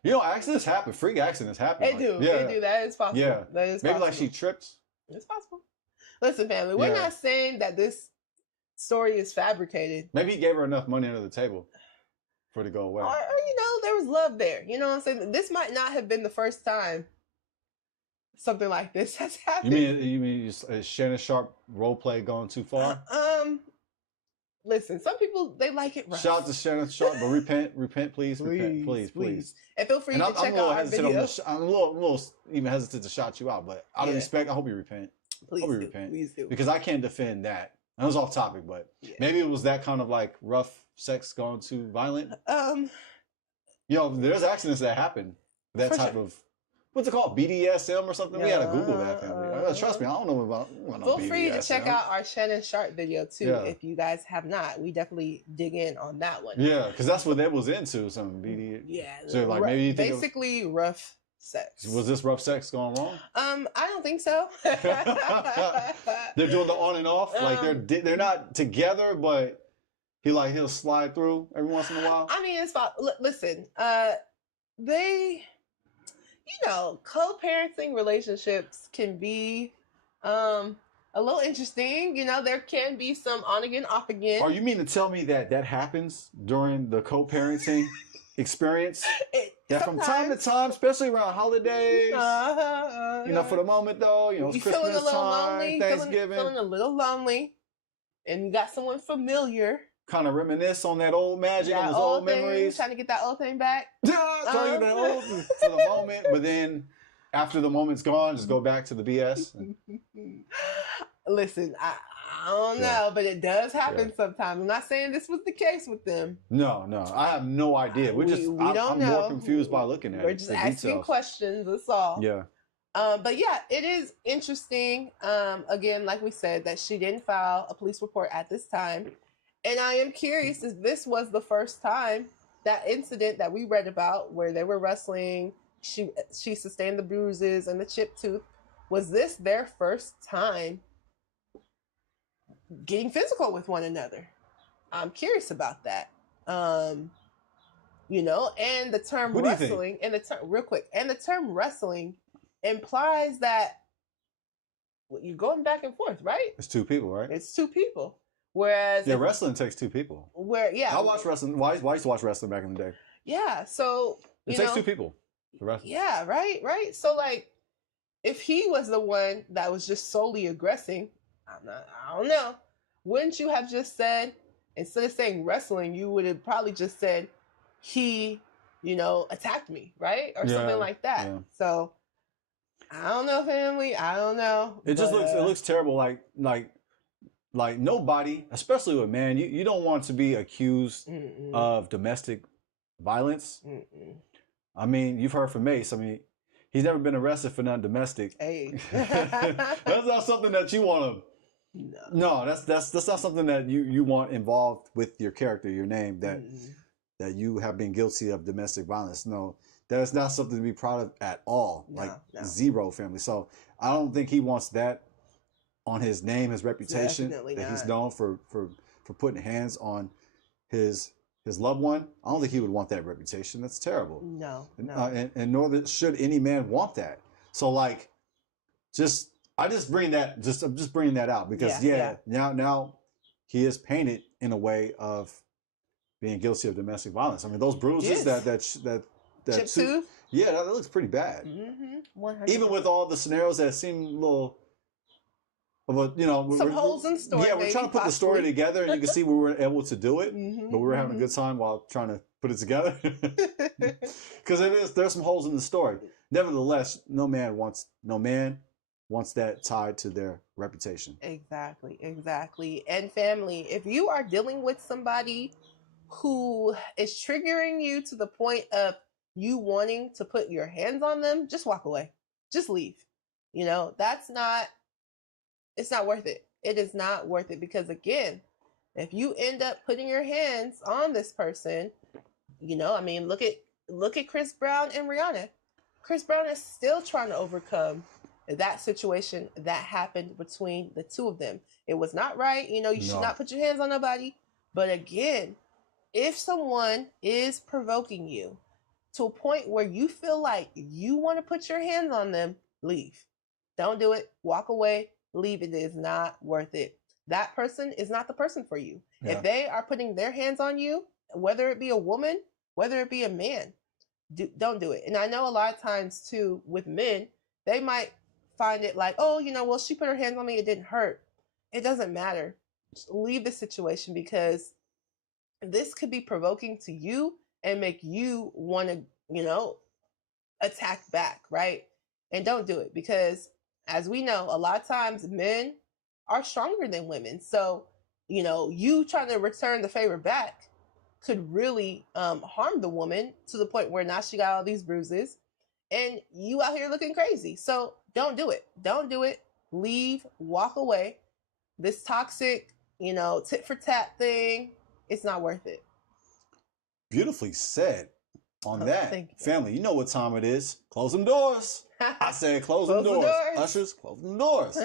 Accidents happen. Freak accidents happen. They do. They do. That is possible. Yeah. That is maybe possible. she tripped. It's possible. Listen, family, we're not saying that this story is fabricated. Maybe he gave her enough money under the table for it to go away. Or there was love there. You know what I'm saying? This might not have been the first time something like this has happened. You mean is Shannon Sharp role play going too far? Listen, some people, they like it rough. Shout out to Shannon Sharp, but repent, please. Repent, please. And feel free to check out our videos. I'm a little even hesitant to shout you out, but out of respect, I hope you repent. Please do. Because I can't defend that. That was off topic, but maybe it was that kind of rough sex gone too violent. There's accidents that happen. That type of, what's it called? BDSM or something? We had to Google that, family. Trust me, I don't know about Feel free to check out our Shannon Sharp video too, if you guys have not. We definitely dig in on that one. Yeah, because that's what they was into, some BD. Yeah. So maybe you think basically rough sex. Was this rough sex going wrong? I don't think so. They're doing the on and off, they're not together, but he'll slide through every once in a while. I mean, it's fine. Listen, they, co-parenting relationships can be a little interesting. There can be some on again, off again. Are you mean to tell me that happens during the co-parenting experience? That from time to time, especially around holidays, for the moment though, it's Christmas time, Thanksgiving. Feeling a little lonely, and you got someone familiar. Kind of reminisce on that old magic, on those old memories. Trying to get that old thing back. Trying to get that old for the moment, but then after the moment's gone, just go back to the BS. Listen, I don't know, but it does happen sometimes. I'm not saying this was the case with them. No, I have no idea. I'm more confused by looking at it. We're just asking questions, that's all. Yeah. But yeah, it is interesting. Again, like we said, that she didn't file a police report at this time. And I am curious if this was the first time, that incident that we read about where they were wrestling, she sustained the bruises and the chipped tooth. Was this their first time getting physical with one another? I'm curious about that. And the term wrestling, and the term wrestling implies that you're going back and forth, right? It's two people, right? It's two people. Whereas wrestling takes two people. I watched wrestling. I used to watch wrestling back in the day. Yeah, so it takes two people to wrestle. Yeah, right. So if he was the one that was just solely aggressing, I don't know. Wouldn't you have just said, instead of saying wrestling, you would have probably just said he, attacked me, right? Or something Yeah, like that. yeah. So I don't know, family. I don't know. It just looks terrible. Like nobody, especially with man, you don't want to be accused of domestic violence. I mean, you've heard from Mace. I mean, he's never been arrested for nothing domestic. Hey. That's not something that you want to. No, that's not something that you want involved with your character, your name, that you have been guilty of domestic violence. No, that's not something to be proud of at all. No. Zero, family. So I don't think he wants that on his name, his reputation. Definitely that not. He's known for putting hands on his loved one. I don't think he would want that reputation. That's terrible. No. And nor should any man want that. So I'm just bringing that out because now he is painted in a way of being guilty of domestic violence. I mean, those bruises that chip tooth. Yeah, that looks pretty bad. 100%. Even with all the scenarios that seem a little. But some holes in the story. Yeah, we're trying to put the story together, and you can see we were able to do it, but we were having a good time while trying to put it together. Because there's some holes in the story. Nevertheless, no man wants that tied to their reputation. Exactly. And family, if you are dealing with somebody who is triggering you to the point of you wanting to put your hands on them, just walk away. Just leave. It's not worth it. It is not worth it because, again, if you end up putting your hands on this person, look at Chris Brown and Rihanna. Chris Brown is still trying to overcome that situation that happened between the two of them. It was not right. You should not put your hands on nobody. But again, if someone is provoking you to a point where you feel like you want to put your hands on them, leave. Don't do it. Walk away. Leave. It is not worth it. That person is not the person for you. Yeah. If they are putting their hands on you, whether it be a woman, whether it be a man, don't do it. And I know a lot of times too with men, they might find it like, well, she put her hands on me, it didn't hurt. It doesn't matter. Just leave the situation because this could be provoking to you and make you want to, attack back, right? And don't do it because as we know, a lot of times men are stronger than women. So, you trying to return the favor back could really harm the woman to the point where now she got all these bruises and you out here looking crazy. So don't do it. Don't do it. Leave, walk away. This toxic, tit for tat thing, it's not worth it. Beautifully said. On that, family, you know what time it is. Close them doors. I said close them doors. Ushers, close them doors.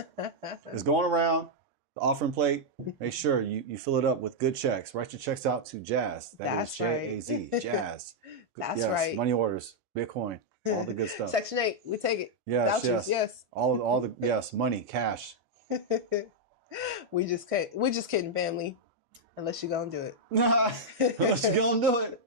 It's going around the offering plate. Make sure you fill it up with good checks. Write your checks out to Jazz. That's is J-A-Z. Jazz. That's right. Money orders, Bitcoin, all the good stuff. Section 8, we take it. Yes, vouchers, yes. All the yes, money, cash. We just kidding, family. Unless you're gonna do it. Unless you're gonna do it.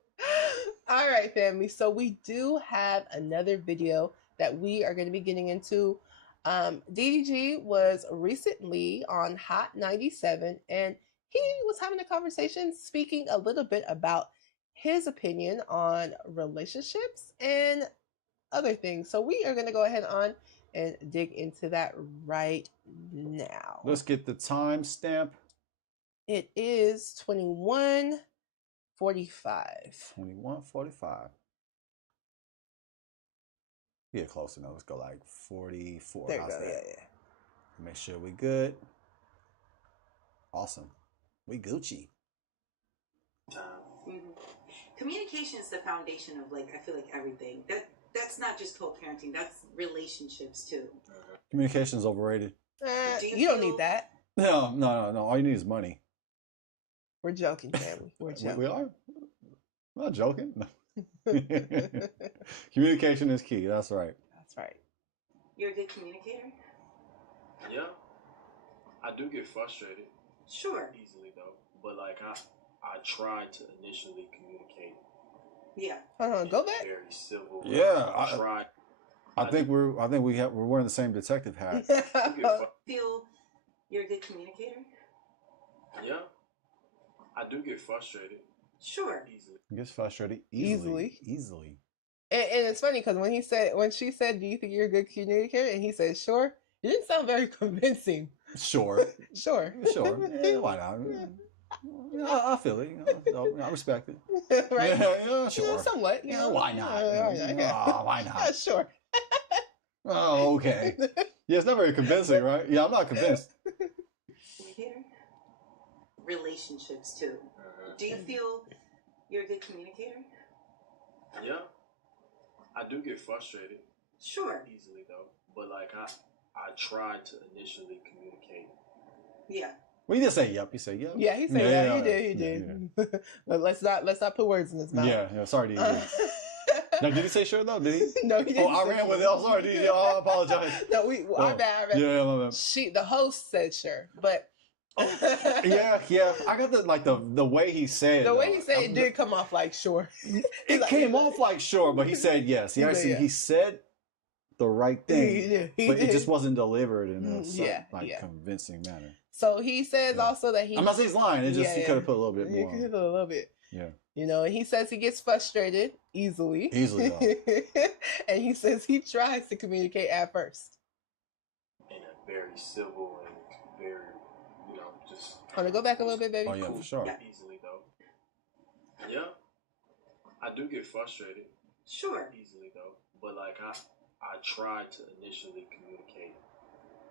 All right, family. So we do have another video that we are going to be getting into. DDG was recently on Hot 97, and he was having a conversation speaking a little bit about his opinion on relationships and other things. So we are going to go ahead on and dig into that right now. Let's get the timestamp. It is 21:45. 21:45. Get close enough. Let's go like 44. There you go. Yeah. Make sure we good. Awesome. We Gucci. Mm-hmm. Communication is the foundation of I feel like everything. That's not just co-parenting. That's relationships too. Communication is overrated. You don't need that. No. All you need is money. We're joking, family. We're joking. We are. I'm not joking. Communication is key. That's right. That's right. You're a good communicator? Yeah. I do get frustrated. Sure. Easily though. But I try to initially communicate. Yeah. Go back. Very civil. Yeah. I think we're wearing the same detective hat. Feel you're a good communicator? Yeah. I do get frustrated. Sure. Easily. He gets frustrated easily. Easily. And it's funny because when she said, "Do you think you're a good communicator?" and he said, "Sure," it didn't sound very convincing. Sure. Sure. Sure. Yeah, why not? Yeah, I feel it. I respect it. Right? Yeah, sure. Somewhat. Yeah, why not? Why not? Yeah, sure. Oh, okay. Yeah, it's not very convincing, right? Yeah, I'm not convinced. Communicator. Relationships too. Do you feel you're a good communicator? Yeah. I do get frustrated Sure. easily though, but like I try to initially communicate. Yeah. Well, you just say yep. You say yep. Yeah, he said Yeah, that. He did. But let's not put words in his mouth. Yeah. Sorry, DJ. Now, did he say sure though? Did he? No, he didn't. Oh, I ran with it. I'm sorry, DJ. Oh, I apologize. No, our bad. Yeah, my bad. The host said sure, but Yeah. I got the way he said. The way he said it did come off like sure. It came off like sure, but he said yes. He said the right thing, but it just wasn't delivered in a convincing manner. So he says also that I'm not saying he's lying. It just he could have put a little bit more. He could have put a little bit. Yeah. And he says he gets frustrated easily. Easily, though. And he says he tries to communicate at first. In a very civil and very, just. I'm gonna go back a little bit, baby. Oh yeah, for sure. Yeah. Easily though. Yeah. I do get frustrated Sure. easily though, but like I try to initially communicate.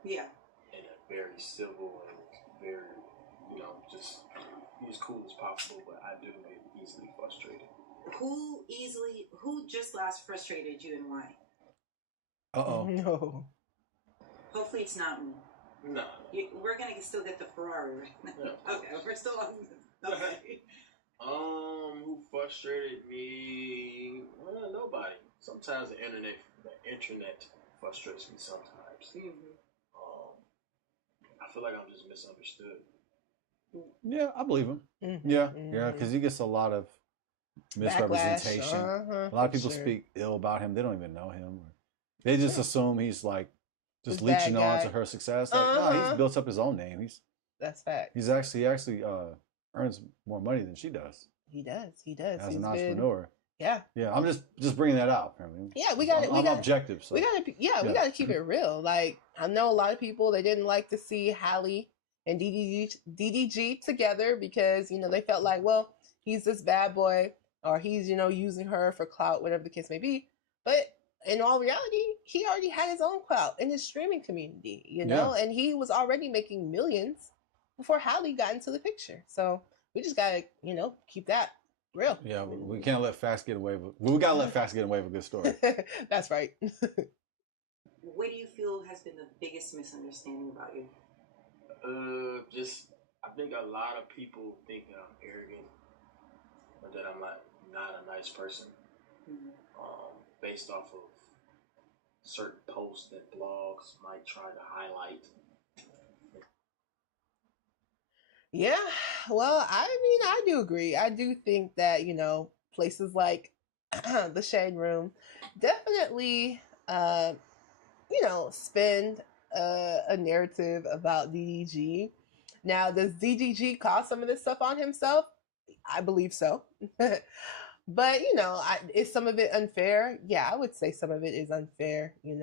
Yeah. In a very civil and very, just be as cool as possible, but I do get easily frustrated. Who just last frustrated you and why? Uh-oh. No. Hopefully it's not me. No. We're gonna still get the Ferrari right now. Yeah. Okay, we're still on. Okay. Who frustrated me? Well, nobody. Sometimes the internet frustrates me sometimes. Mm-hmm. I feel like I'm just misunderstood. Yeah, I believe him. Mm-hmm. Yeah, because he gets a lot of misrepresentation. A lot of people speak ill about him. They don't even know him. They just assume he's like just leeching on to her success. Like, no, he's built up his own name. That's fact. He actually earns more money than she does. He does. As an entrepreneur. Yeah. I'm just bringing that out. I mean, we got it. I'm objective. So. We got to keep it real. Like, I know a lot of people, they didn't like to see Halle and DDG together because, they felt like, well, he's this bad boy or he's, using her for clout, whatever the case may be. But in all reality, he already had his own clout in his streaming community, and he was already making millions before Halle got into the picture. So we just got to, keep that real. Yeah, we can't let facts get away with. We gotta let facts get away with a good story. That's right. What do you feel has been the biggest misunderstanding about you? I think a lot of people think that I'm arrogant, or that I'm not a nice person, based off of certain posts that blogs might try to highlight. Yeah, well, I do agree. I do think that, places like the Shade Room definitely, spend a narrative about DDG. Now, does DDG cause some of this stuff on himself? I believe so. But, is some of it unfair? Yeah, I would say some of it is unfair, and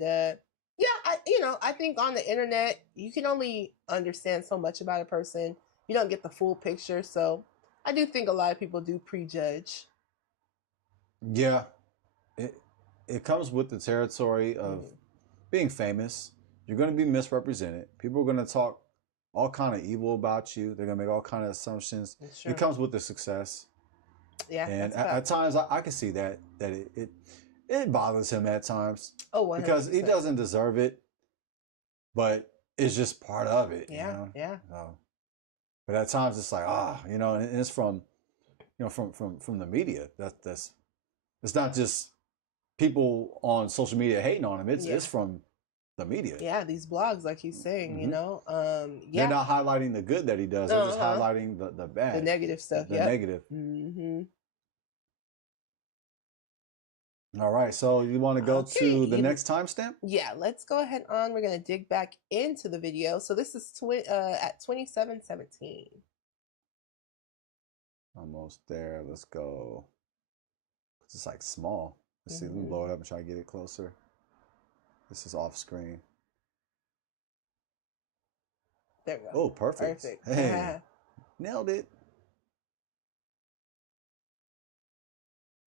I think on the internet, you can only understand so much about a person. You don't get the full picture. So I do think a lot of people do prejudge. Yeah. It comes with the territory of being famous. You're going to be misrepresented. People are going to talk all kind of evil about you. They're going to make all kind of assumptions. It comes with the success. Yeah. And at times I can see that it bothers him at times. Oh, 100%. Because he doesn't deserve it, but it's just part of it. Yeah, yeah. So, but at times it's like, and it's from the media. That's it's not just people on social media hating on him. It's from the media. Yeah, these blogs, like he's saying, They're not highlighting the good that he does. They're just highlighting the bad, the negative stuff. The negative. Mm-hmm. All right, so you want to go to the next timestamp? Yeah, let's go ahead on. We're going to dig back into the video. So this is at 27:17. Almost there. Let's go. It's like small. Let's see. Let me blow it up and try to get it closer. This is off screen. There we go. Oh, perfect. Perfect. Hey, nailed it.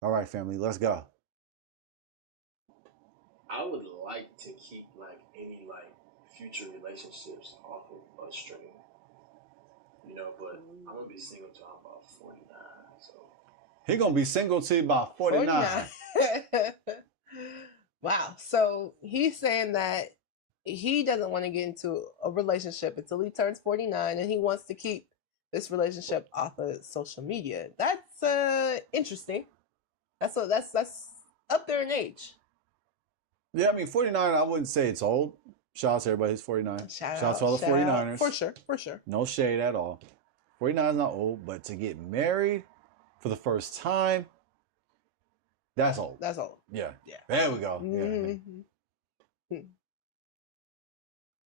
All right, family, let's go. I would like to keep like any like future relationships off of a string, but I'm gonna be single till I'm about 49. So He gonna be single till about 49. 49. Wow. So he's saying that he doesn't want to get into a relationship until he turns 49, and he wants to keep this relationship off of social media. That's interesting. That's up there in age. Yeah, I mean 49. I wouldn't say it's old. Shout out to everybody who's 49. Shout out to all the shout 49ers. out. For sure. No shade at all. 49 is not old, but to get married for the first time, that's old. That's old. Yeah. Yeah. There we go. Mm-hmm.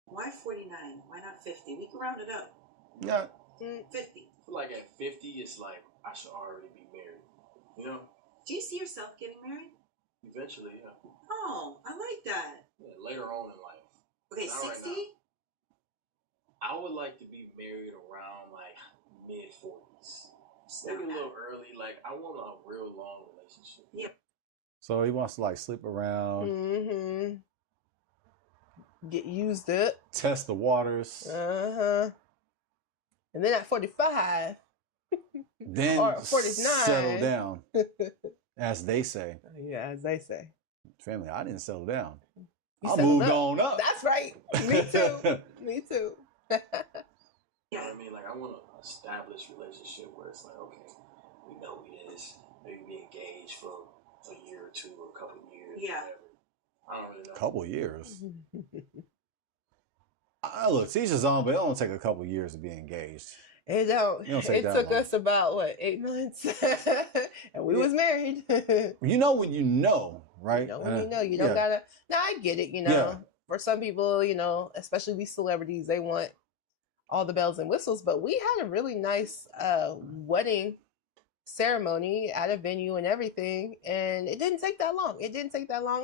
Why 49? Why not 50? We can round it up. Yeah. 50. I feel like at 50, it's like I should already be married. Do you see yourself getting married? Eventually, yeah. Oh, I like that. Yeah, later on in life. Okay, Not right 60? I would like to be married around like mid 40s. Maybe a little early. Like I want a real long relationship. Yep. So he wants to like sleep around, Mm-hmm. Get used up. test the waters, And then at 45, then or 49. settle down, as they say. Yeah, as they say. Family, I didn't settle down. You I settled moved up. on up. That's right. Me too. Me too. You know what I mean? Like I want an established relationship where it's like, okay, we know this. Maybe be engaged for a year or two or a couple of years. Yeah. Whatever. I don't really know. Couple years. Look, teach his own, but it don't take a couple years to be engaged. It don't. It don't take It that took long. us about what, 8 months, and we was married. You know when you know, right? When you know, you don't gotta. Now I get it. Yeah. For some people, especially these celebrities, they want all the bells and whistles. But we had a really nice wedding ceremony at a venue and everything, and it didn't take that long.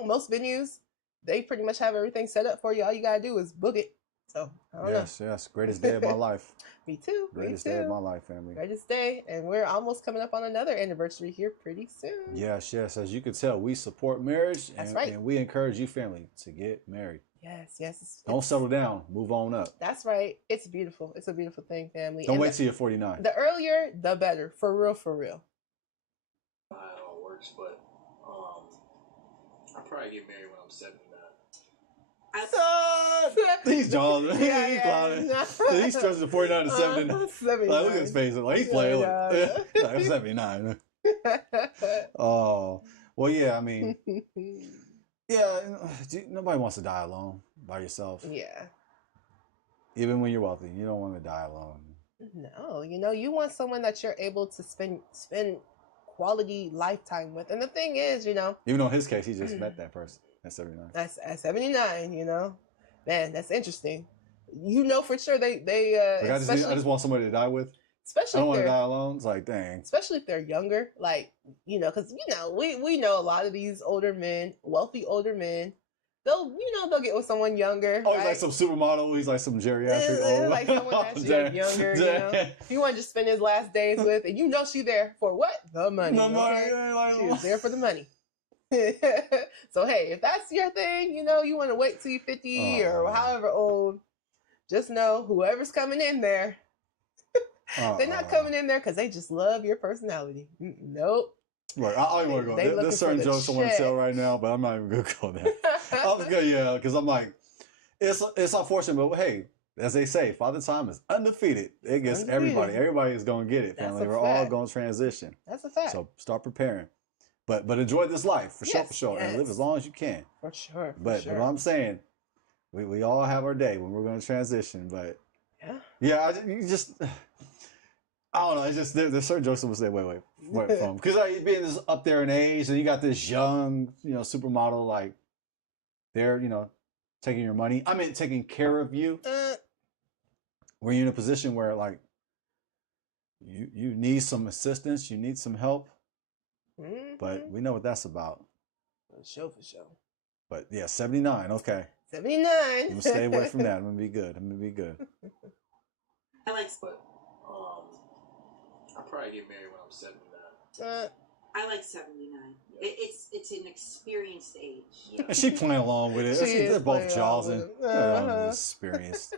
Most venues, they pretty much have everything set up for you. All you gotta do is book it. So I don't know. Yes. Greatest day of my life. Me too. Greatest day of my life, family. Greatest day, and we're almost coming up on another anniversary here pretty soon. Yes. As you can tell, we support marriage, That's and, right. and we encourage you, family, to get married. Yes. Don't settle down. Move on up. That's right. It's beautiful. It's a beautiful thing, family. Don't And wait till you're 49. the earlier, the better. For real. How it all works, but I'll probably get married when I'm 79. He's John. He's Yeah. clowning. He's stretching 49 to 79. 79. Like, look at his face. Like, he's playing. Yeah. Like, I'm 79. Oh. Well, yeah, I mean, yeah, nobody wants to die alone by yourself. Yeah. Even when you're wealthy, you don't want to die alone. No, you want someone that you're able to spend quality lifetime with. And the thing is, Even though in his case, he just met that person at 79. That's at 79, man, that's interesting. For sure they Like, I just want somebody to die with. I especially don't if want to they're die alone. It's like, dang. especially if they're younger, like, because we know a lot of these older men, wealthy older men, they'll get with someone younger. Oh, he's right? like some supermodel. He's like some geriatric old. Like someone that's younger. He wanted to spend his last days with, and she's there for what? The money. The money. Okay? She was there for the money. So hey, if that's your thing, you want to wait till you're 50 or however old, just know whoever's coming in there, they're not coming in there because they just love your personality. Nope. Right, I don't even want to go. There's certain jokes I want to tell right now, but I'm not even going to go there. I was good, yeah, because I'm like, it's unfortunate, but hey, as they say, Father Time is undefeated. It gets everybody. Everybody is going to get it, family. We're all going to transition. That's a fact. So start preparing. But enjoy this life, for sure. And live as long as you can. For sure. But what I'm saying, we all have our day when we're going to transition. But yeah, I don't know. It's just there's certain jokes that will say, wait from because being this up there in age, and you got this young, supermodel, like they're taking your money. I mean, taking care of you. Were you in a position where like you need some assistance, you need some help, but we know what that's about. For sure. But yeah, 79. Okay. 79. I'm gonna stay away from that. I'm gonna be good. I like I'll probably get married when I'm 79. I like 79. Yeah. It's an experienced age. Yeah. She playing along with it. They're both jawsing. Experienced.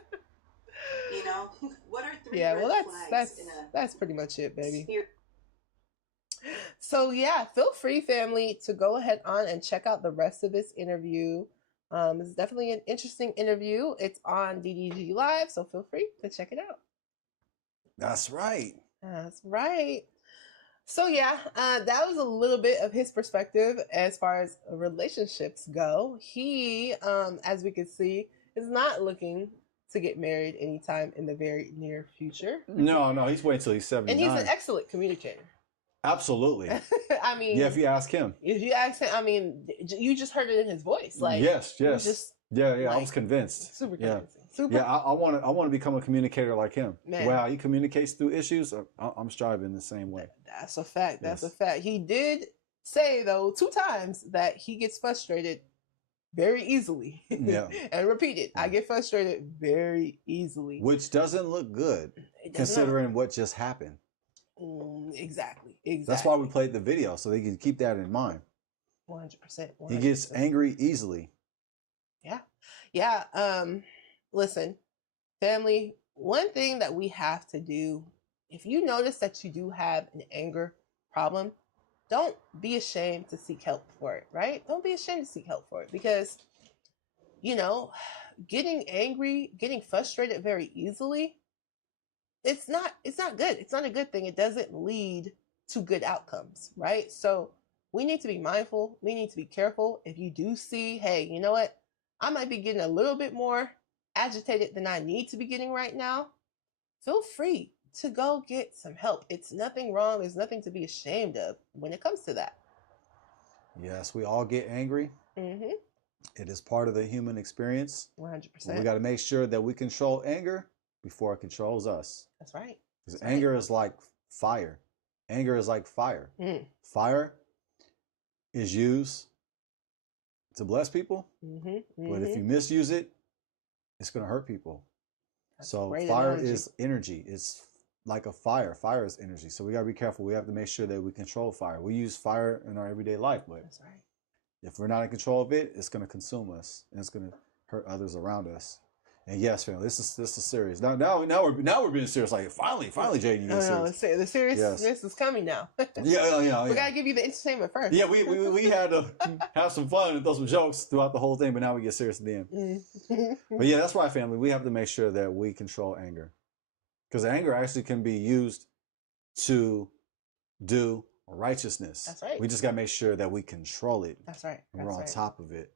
You know, what are three Yeah, red well, flags that's pretty much it, baby. spirit? So yeah, feel free, family, to go ahead on and check out the rest of this interview. It's definitely an interesting interview. It's on DDG Live, so feel free to check it out. That's right. That's right. So yeah, that was a little bit of his perspective as far as relationships go. He, as we can see, is not looking to get married anytime in the very near future. No, he's waiting till he's 79. And he's an excellent communicator. Absolutely. I mean, yeah, if you ask him. If you ask him, I mean, you just heard it in his voice. Like, yes. Just, yeah, like, I was convinced. Super convincing. Yeah, I want to become a communicator like him. Man. Wow, he communicates through issues. I'm striving the same way. That's a fact. That's Yes. a fact. He did say though 2 times that he gets frustrated very easily. Yeah. And repeated, I get frustrated very easily. Which doesn't look good It does considering what just happened. Exactly. That's why we played the video, so they can keep that in mind. 100%. He gets angry easily. Yeah. Listen, family, one thing that we have to do, if you notice that you do have an anger problem, don't be ashamed to seek help for it, right? Don't be ashamed to seek help for it because, getting angry, getting frustrated very easily, it's not good. It's not a good thing. It doesn't lead to good outcomes, right? So we need to be mindful. We need to be careful. If you do see, hey, you know what? I might be getting a little bit more agitated than I need to be getting right now. Feel free to go get some help. It's nothing wrong. There's nothing to be ashamed of when it comes to that. Yes, we all get angry. Mm-hmm. It is part of the human experience. 100%. We got to make sure that we control anger before it controls us. That's right. Because anger is like fire. Anger is like fire. Fire is used to bless people, but if you misuse it, it's going to hurt people. That's so great fire analogy. is energy. It's like a fire. Fire is energy. So we got to be careful. We have to make sure that we control fire. We use fire in our everyday life, but That's right. if we're not in control of it, it's going to consume us and it's going to hurt others around us. And yes, family, this is serious. Now we're being serious. Like finally, Jaden, you get serious. No, the seriousness is coming now. Yeah. We gotta give you the entertainment first. Yeah, we had to have some fun and throw some jokes throughout the whole thing, but now we get serious at the end. But yeah, that's right, family. We have to make sure that we control anger, because anger actually can be used to do righteousness. That's right. We just got to make sure that we control it. That's right. And we're on top of it.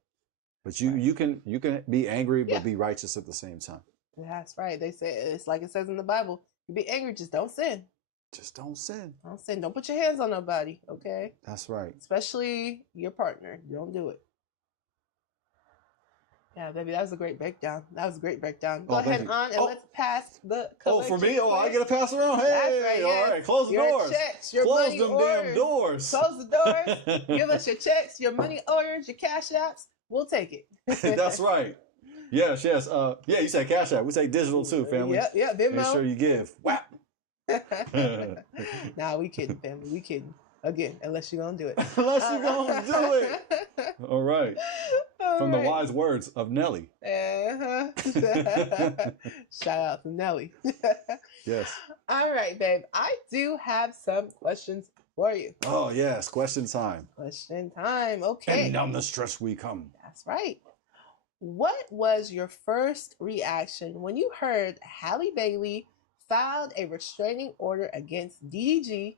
But you can be angry but be righteous at the same time. That's right. They say it's like it says in the Bible. You be angry, just don't sin. Just don't sin. Don't sin. Don't put your hands on nobody. Okay. That's right. Especially your partner. Don't do it. Yeah, baby, that was a great breakdown. Go ahead on and let's pass the collection. For me? I get to pass around? Hey, that's right, yes. All right, close the doors. Checks, your close money them orders. Damn doors. Close the doors. Give us your checks, your money orders, your cash apps. We'll take it. That's right. Yes. You said cash app. We say digital too, family. Yeah, Venmo. Make sure you give. Whap. Nah, we kidding, family. We kidding. Again, unless you're going to do it. Unless you're going to do it. All right. From the wise words of Nelly. Shout out to Nelly. Yes. All right, babe. I do have some questions for you. Oh, yes. Question time. Question time. Okay. And down the stretch we come. That's right. What was your first reaction when you heard Halle Bailey filed a restraining order against DDG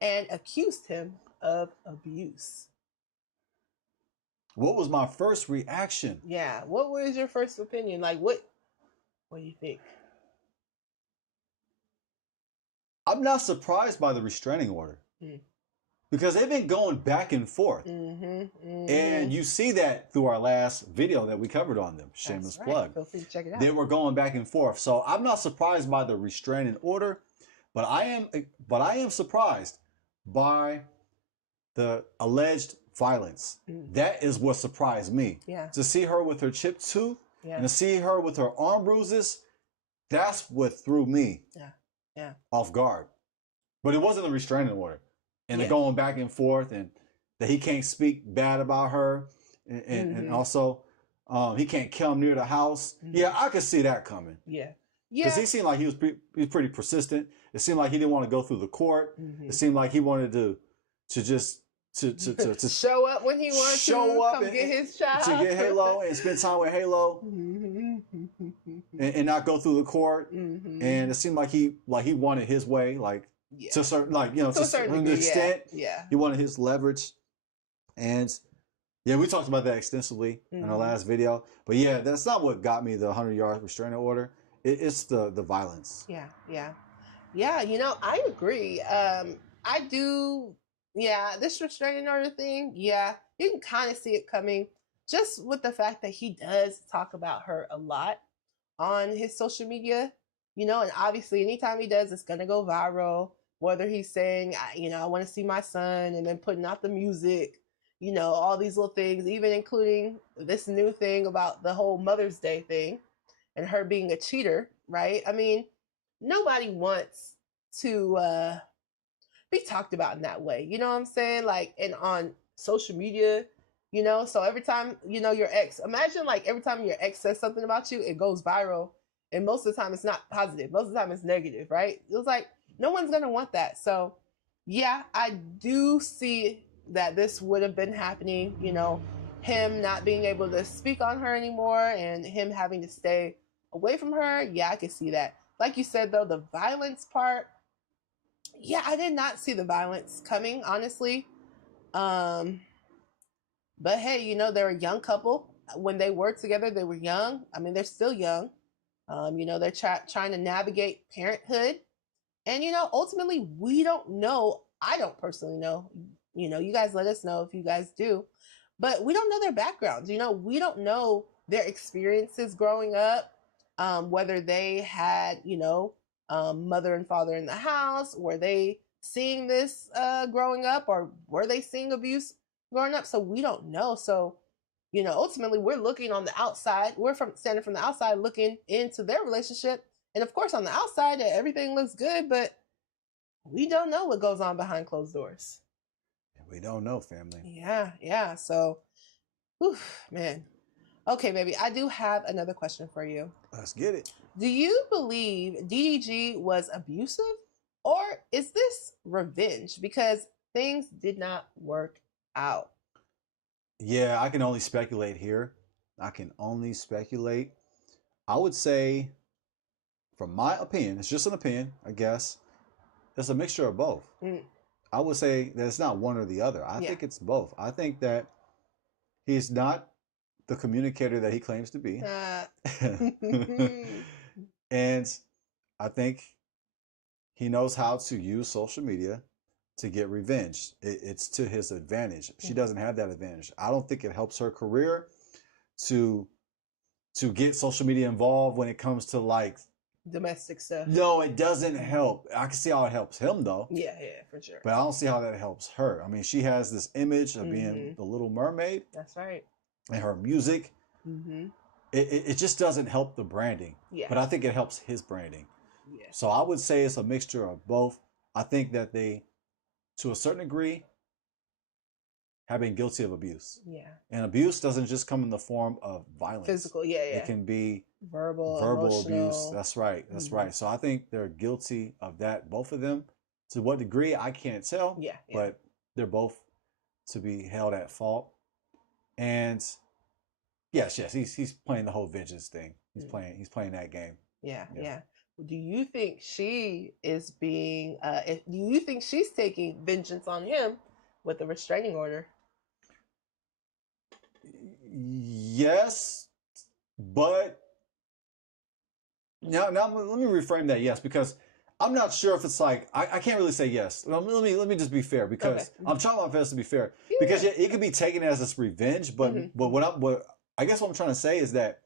and accused him of abuse? What was my first reaction? Yeah. What was your first opinion? Like, what do you think? I'm not surprised by the restraining order. Because they've been going back and forth. And you see that through our last video that we covered on them. Shameless plug. Feel free to check it out. They were going back and forth. So I'm not surprised by the restraining order. But I am surprised by the alleged violence. That is what surprised me. Yeah. To see her with her chipped tooth Yeah. and to see her with her arm bruises, that's what threw me off guard. But it wasn't a restraining order. And they're going back and forth, and that he can't speak bad about her, and also he can't come near the house. Yeah, I could see that coming. Yeah. Because he seemed like he was pretty persistent. It seemed like he didn't want to go through the court. It seemed like he wanted to just to show up when he wants to come get his child, to get Halo and spend time with Halo, and not go through the court. And it seemed like he wanted his way, like to a certain, like, you know, to a certain extent. Yeah. He wanted his leverage, and yeah, we talked about that extensively in our last video. But yeah, that's not what got me the 100-yard restraining order. It's the violence. Yeah. You know, I agree. I do. Yeah, this restraining order thing, you can kind of see it coming just with the fact that he does talk about her a lot on his social media, you know, and obviously anytime he does, it's going to go viral, whether he's saying, you know, I want to see my son, and then putting out the music, you know, all these little things, even including this new thing about the whole Mother's Day thing and her being a cheater, right? I mean, nobody wants to be talked about in that way, you know what I'm saying? Like, and on social media, you know, so every time, you know, your ex, imagine like every time your ex says something about you, it goes viral, and most of the time it's not positive, most of the time it's negative, right? It was like, no one's gonna want that. So yeah, I do see that this would have been happening, you know, him not being able to speak on her anymore and him having to stay away from her. Yeah, I could see that. Like you said though, the violence part, yeah, I did not see the violence coming, honestly. But hey, you know, they're a young couple. When they were together, they were young. I mean, they're still young. You know, they're trying to navigate parenthood. And, you know, ultimately, we don't know. I don't personally know. You know, you guys let us know if you guys do. But we don't know their backgrounds. You know, we don't know their experiences growing up, whether they had, you know, mother and father in the house. Were they seeing this growing up, or were they seeing abuse growing up? So we don't know. So, you know, ultimately we're looking on the outside. We're standing from the outside looking into their relationship. And of course on the outside everything looks good, but we don't know what goes on behind closed doors. We don't know, family. Yeah. So, whew, man. Okay, baby, I do have another question for you. Let's get it. Do you believe DDG was abusive, or is this revenge because things did not work out? Yeah, I can only speculate here. I would say, from my opinion, it's just an opinion, I guess, it's a mixture of both. I would say that it's not one or the other. I think it's both. I think that he's not the communicator that he claims to be. And I think he knows how to use social media to get revenge. It's to his advantage. She doesn't have that advantage. I don't think it helps her career to get social media involved when it comes to like domestic stuff. No, it doesn't help. I can see how it helps him though. Yeah, for sure. But I don't see how that helps her. I mean, she has this image of being the Little Mermaid. That's right. And her music. It just doesn't help the branding. Yeah. But I think it helps his branding. Yeah. So I would say it's a mixture of both. I think that they, to a certain degree, have been guilty of abuse. Yeah. And abuse doesn't just come in the form of violence. Physical, yeah. It can be verbal abuse. That's right. Right. So I think they're guilty of that, both of them. To what degree, I can't tell. Yeah. But they're both to be held at fault. And yes, he's playing the whole vengeance thing. He's playing that game. Yeah. Do you think she is being? Do you think she's taking vengeance on him with the restraining order? Yes, but now let me reframe that. Yes, because I'm not sure if it's like I can't really say yes. Let me just be fair, because I'm trying my best to be fair. Because it could be taken as this revenge, but what I guess what I'm trying to say is that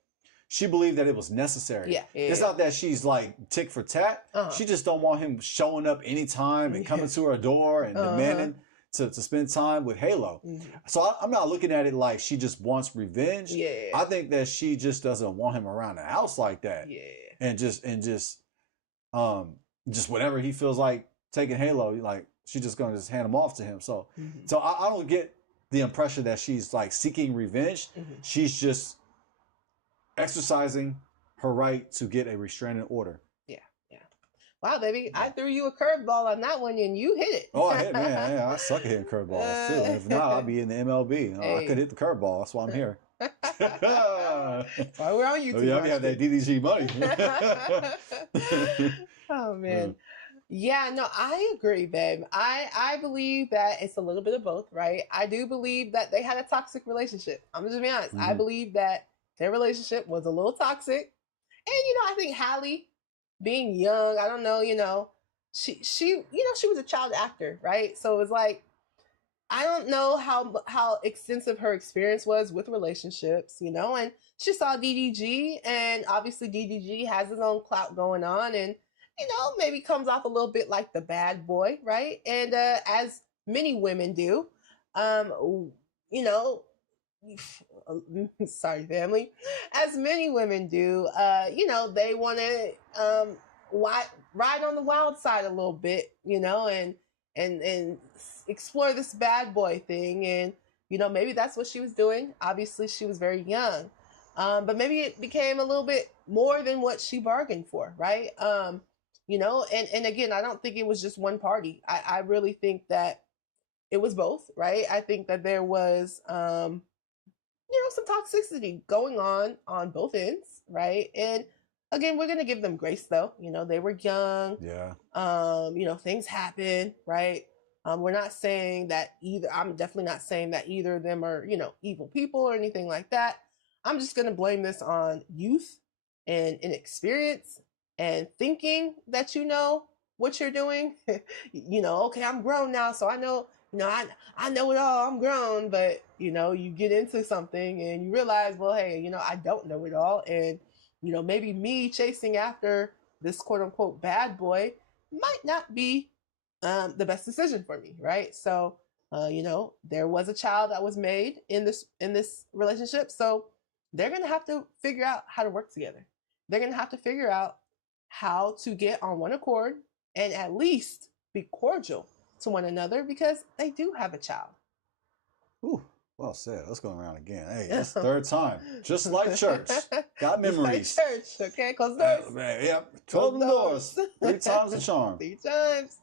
she believed that it was necessary. Yeah, It's not that she's like tick for tat. She just don't want him showing up anytime and coming to her door and demanding to spend time with Halo. So I'm not looking at it like she just wants revenge. Yeah. I think that she just doesn't want him around the house like that. Yeah. And just whenever he feels like taking Halo, like she's just gonna just hand him off to him. So I don't get the impression that she's like seeking revenge. She's just exercising her right to get a restraining order. Yeah. Wow, baby, I threw you a curveball on that one and you hit it. Oh, I hit, man. Yeah, I suck at hitting curveballs too. If not, I'd be in the MLB. I could hit the curveball. That's why I'm here. Why we're on YouTube. Yeah, we have that DDG money. Oh man. Yeah, no, I agree, babe. I believe that it's a little bit of both, right? I do believe that they had a toxic relationship. I'm just being honest. I believe that their relationship was a little toxic. And I think Halle, being young, I don't know, she was a child actor, right? So it was like, I don't know how extensive her experience was with relationships, and she saw DDG, and obviously DDG has his own clout going on, and maybe comes off a little bit like the bad boy, right? And as many women do, sorry, family, as many women do, they want to ride on the wild side a little bit, and explore this bad boy thing. And, maybe that's what she was doing. Obviously, she was very young. But maybe it became a little bit more than what she bargained for, right? And again, I don't think it was just one party. I really think that it was both, right? I think that there was, some toxicity going on both ends, right? And again, we're going to give them grace though. They were young. Yeah. Things happen, right? We're not saying that I'm definitely not saying that either of them are, evil people or anything like that. I'm just going to blame this on youth and inexperience and thinking that you know what you're doing. Okay, I'm grown now, so I know, I know it all, I'm grown, but, you get into something and you realize, well, hey, I don't know it all. And, maybe me chasing after this quote unquote bad boy might not be the best decision for me, right? So, there was a child that was made in this relationship. So they're going to have to figure out how to work together. They're going to have to figure out how to get on one accord and at least be cordial to one another because they do have a child. Ooh, well said. Let's go around again. Hey, it's the third time. Just like church. Got memories. Like church, okay? Close doors. Yep. 12 doors. 3 times the charm. 3 times.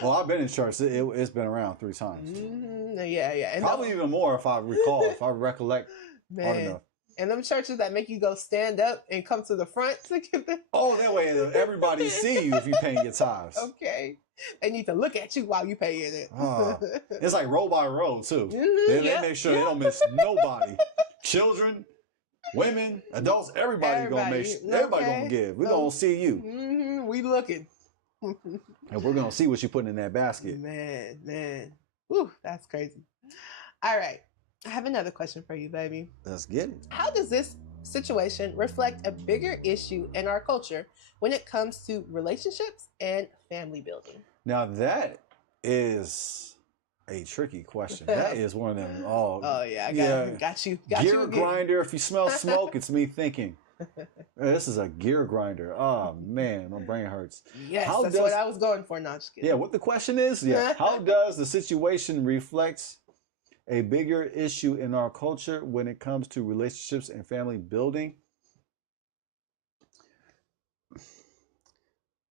Well, I've been in church. It's been around 3 times. Yeah. And probably even more if I recall, if I recollect hard enough. And them churches that make you go stand up and come to the front to get the... Oh, that way everybody see you if you paying your tithes. Okay. They need to look at you while you paying it. It's like row by row, too. They make sure they don't miss nobody. Children, women, adults, everybody gonna make sure. Everybody gonna give. We're gonna see you. We looking. And we're gonna see what you're putting in that basket. Man. Whew, that's crazy. All right. I have another question for you, baby. Let's get it. How does this situation reflect a bigger issue in our culture when it comes to relationships and family building? Now that is a tricky question. That is one of them. Oh yeah, got you. Gear grinder. If you smell smoke, it's me thinking. This is a gear grinder. Oh man, my brain hurts. Yes, that's what I was going for. Not just kidding. Yeah, what the question is? Yeah, how does the situation reflect a bigger issue in our culture when it comes to relationships and family building?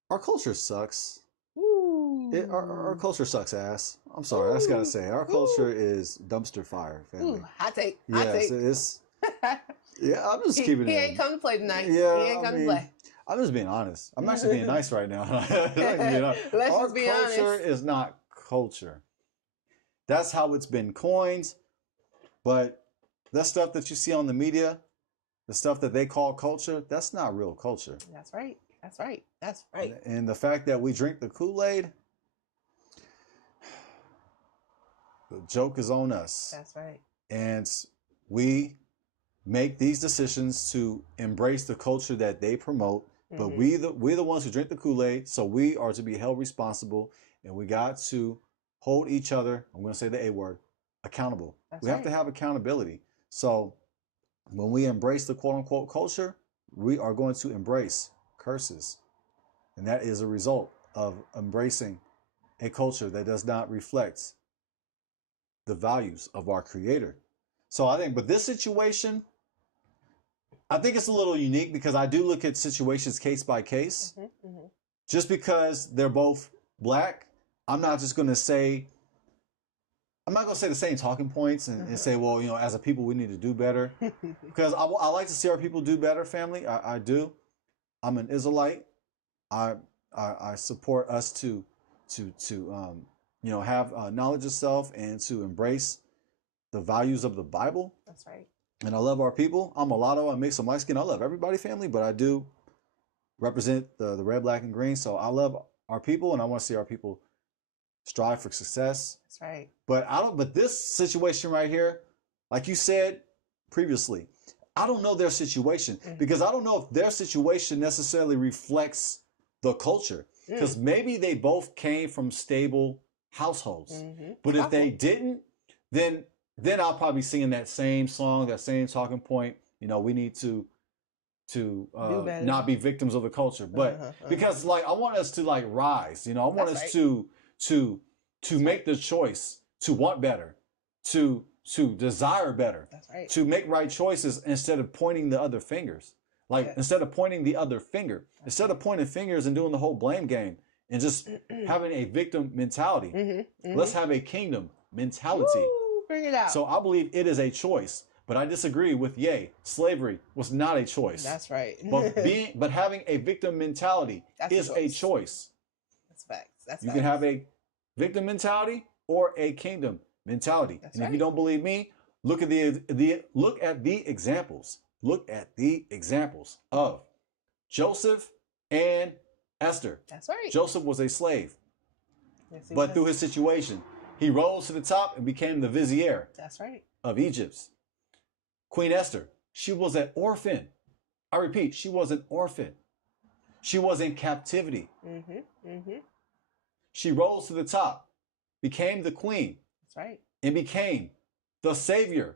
Our culture sucks. Our culture sucks ass. I'm sorry, I just gotta say, our culture is dumpster fire, family. Hot take. It's yeah, I'm just keeping it. He ain't come to play tonight. Yeah, he ain't come to play. I'm just being honest. I'm actually being nice right now. Let's be honest. Our culture is not culture. That's how it's been coined. But that stuff that you see on the media, the stuff that they call culture, that's not real culture. That's right. And the fact that we drink the Kool-Aid, the joke is on us. That's right. And we make these decisions to embrace the culture that they promote. But we're the ones who drink the Kool-Aid, so we are to be held responsible, and we got to hold each other, I'm going to say the A word, accountable. We have to have accountability. So when we embrace the quote-unquote culture, we are going to embrace curses. And that is a result of embracing a culture that does not reflect the values of our Creator. So I think, but this situation, I think it's a little unique because I do look at situations case by case. Just because they're both black, I'm not going to say the same talking points and say, well, you know, as a people, we need to do better. Because I like to see our people do better, family. I do. I'm an Israelite. I support us to you know, have knowledge of self and to embrace the values of the Bible. That's right. And I love our people. I'm mulatto. I make some light skin. I love everybody, family, but I do represent the red, black, and green. So I love our people, and I want to see our people strive for success. That's right. But this situation right here, like you said previously, I don't know their situation because I don't know if their situation necessarily reflects the culture. Because maybe they both came from stable households. But if they didn't, then I'll probably be singing that same song, that same talking point. You know, we need to not be victims of the culture. But because like I want us to like rise, you know, I want us to make the choice to want better, to desire better, to make right choices instead of pointing the other fingers. Like instead of pointing the other finger, instead of pointing fingers and doing the whole blame game and just having a victim mentality, let's have a kingdom mentality. Woo, bring it out. So I believe it is a choice, but I disagree with Ye. Slavery was not a choice. That's right. but having a victim mentality is a choice. That's facts. That's you can have a victim mentality or a kingdom mentality. That's and right. if you don't believe me, look at the examples. Look at the examples of Joseph and Esther. That's right. Joseph was a slave. Yes, but through his situation, he rose to the top and became the vizier. That's right. Of Egypt. Queen Esther, she was an orphan. I repeat, she was an orphan. She was in captivity. She rose to the top, became the queen. That's right. And became the savior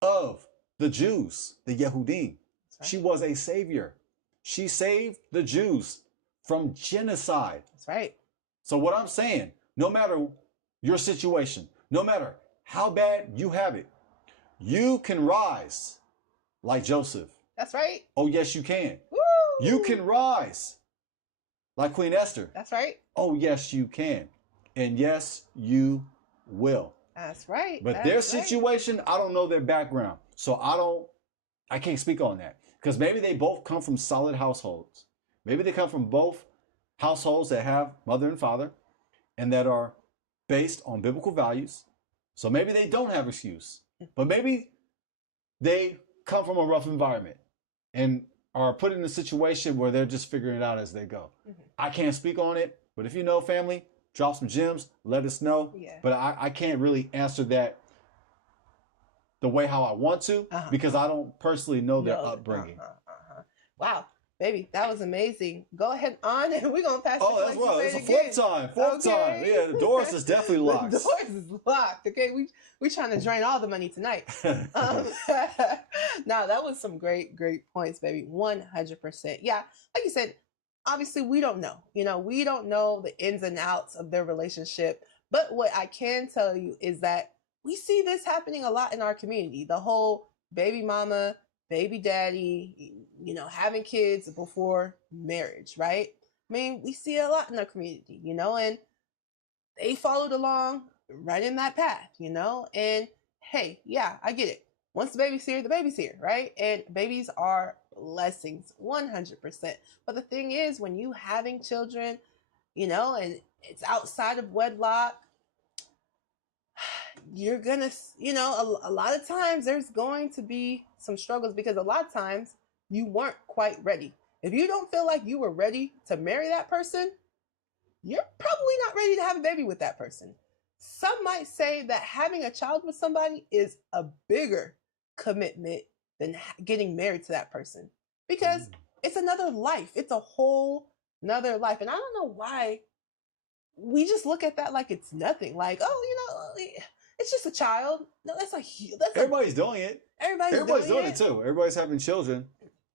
of the Jews, the Yehudim. Right. She was a savior. She saved the Jews from genocide. That's right. So what I'm saying, no matter your situation, no matter how bad you have it, you can rise like Joseph. That's right. Oh, yes, you can. Woo! You can rise like Queen Esther. That's right. Oh, yes, you can. And yes, you will. That's right. But their situation, I don't know their background. So I can't speak on that. Because maybe they both come from solid households. Maybe they come from both households that have mother and father and that are based on biblical values. So maybe they don't have excuse. But maybe they come from a rough environment and are put in a situation where they're just figuring it out as they go. I can't speak on it. But if you know, family, drop some gems, let us know. Yeah. But I can't really answer that the way how I want to because I don't personally know their upbringing. Wow, baby, that was amazing. Go ahead on, and we're gonna pass. Oh, that's well. It's a fourth time. Yeah, the doors is definitely locked. The doors is locked. Okay, we trying to drain all the money tonight. Now that was some great points, baby. 100%. Yeah, like you said, obviously we don't know. You know, we don't know the ins and outs of their relationship. But what I can tell you is that we see this happening a lot in our community. The whole baby mama, baby daddy, you know, having kids before marriage, right? I mean, we see it a lot in our community, you know, and they followed along right in that path, you know, and hey, yeah, I get it. Once the baby's here, the baby's here, right? And babies are blessings, 100%. But the thing is, when you having children, you know, and it's outside of wedlock, you're gonna, you know, a lot of times there's going to be some struggles because a lot of times you weren't quite ready. If you don't feel like you were ready to marry that person, you're probably not ready to have a baby with that person. Some might say that having a child with somebody is a bigger commitment than getting married to that person, because it's another life. It's a whole another life. And I don't know why we just look at that like it's nothing. Like, oh, it's just a child. No, that's everybody's doing it. Everybody's doing it too. Everybody's having children.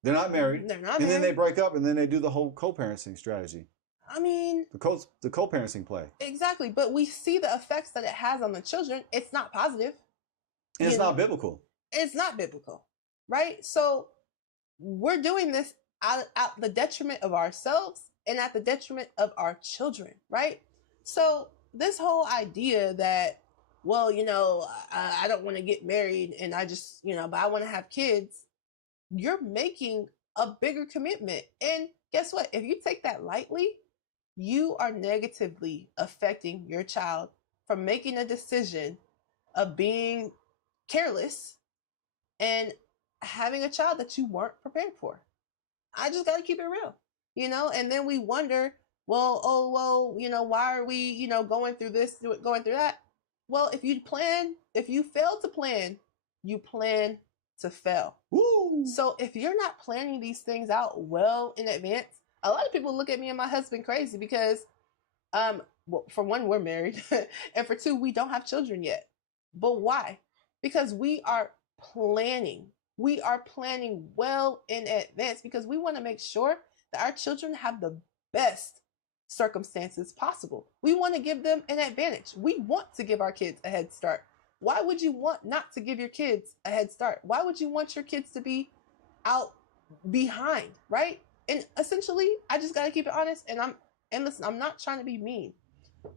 They're not married. They're not and married. then they break up, and then they do the whole co-parenting strategy. I mean, the co-parenting play. Exactly, but we see the effects that it has on the children. It's not positive. And it's not biblical. It's not biblical, right? So we're doing this at the detriment of ourselves and at the detriment of our children, right? So this whole idea that, well, I don't want to get married and I just, but I want to have kids, you're making a bigger commitment. And guess what? If you take that lightly, you are negatively affecting your child from making a decision of being careless and having a child that you weren't prepared for. I just got to keep it real, and then we wonder, well, why are we, going through this, going through that? Well, if you fail to plan, you plan to fail. Woo! So if you're not planning these things out well in advance, a lot of people look at me and my husband crazy because, well, for one, we're married, and for two, we don't have children yet. But why? Because we are planning. We are planning well in advance because we want to make sure that our children have the best circumstances possible. We want to give them an advantage. We want to give our kids a head start. Why would you want not to give your kids a head start? Why would you want your kids to be out behind, right? And essentially, I just got to keep it honest. And listen, I'm not trying to be mean,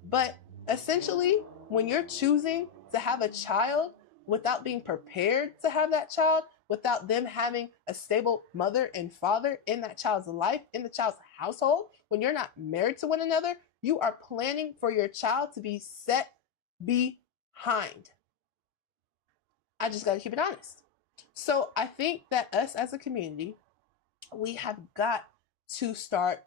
but essentially, when you're choosing to have a child without being prepared to have that child, without them having a stable mother and father in that child's life, in the child's household, when you're not married to one another, you are planning for your child to be set behind. I just got to keep it honest. So I think that us as a community, we have got to start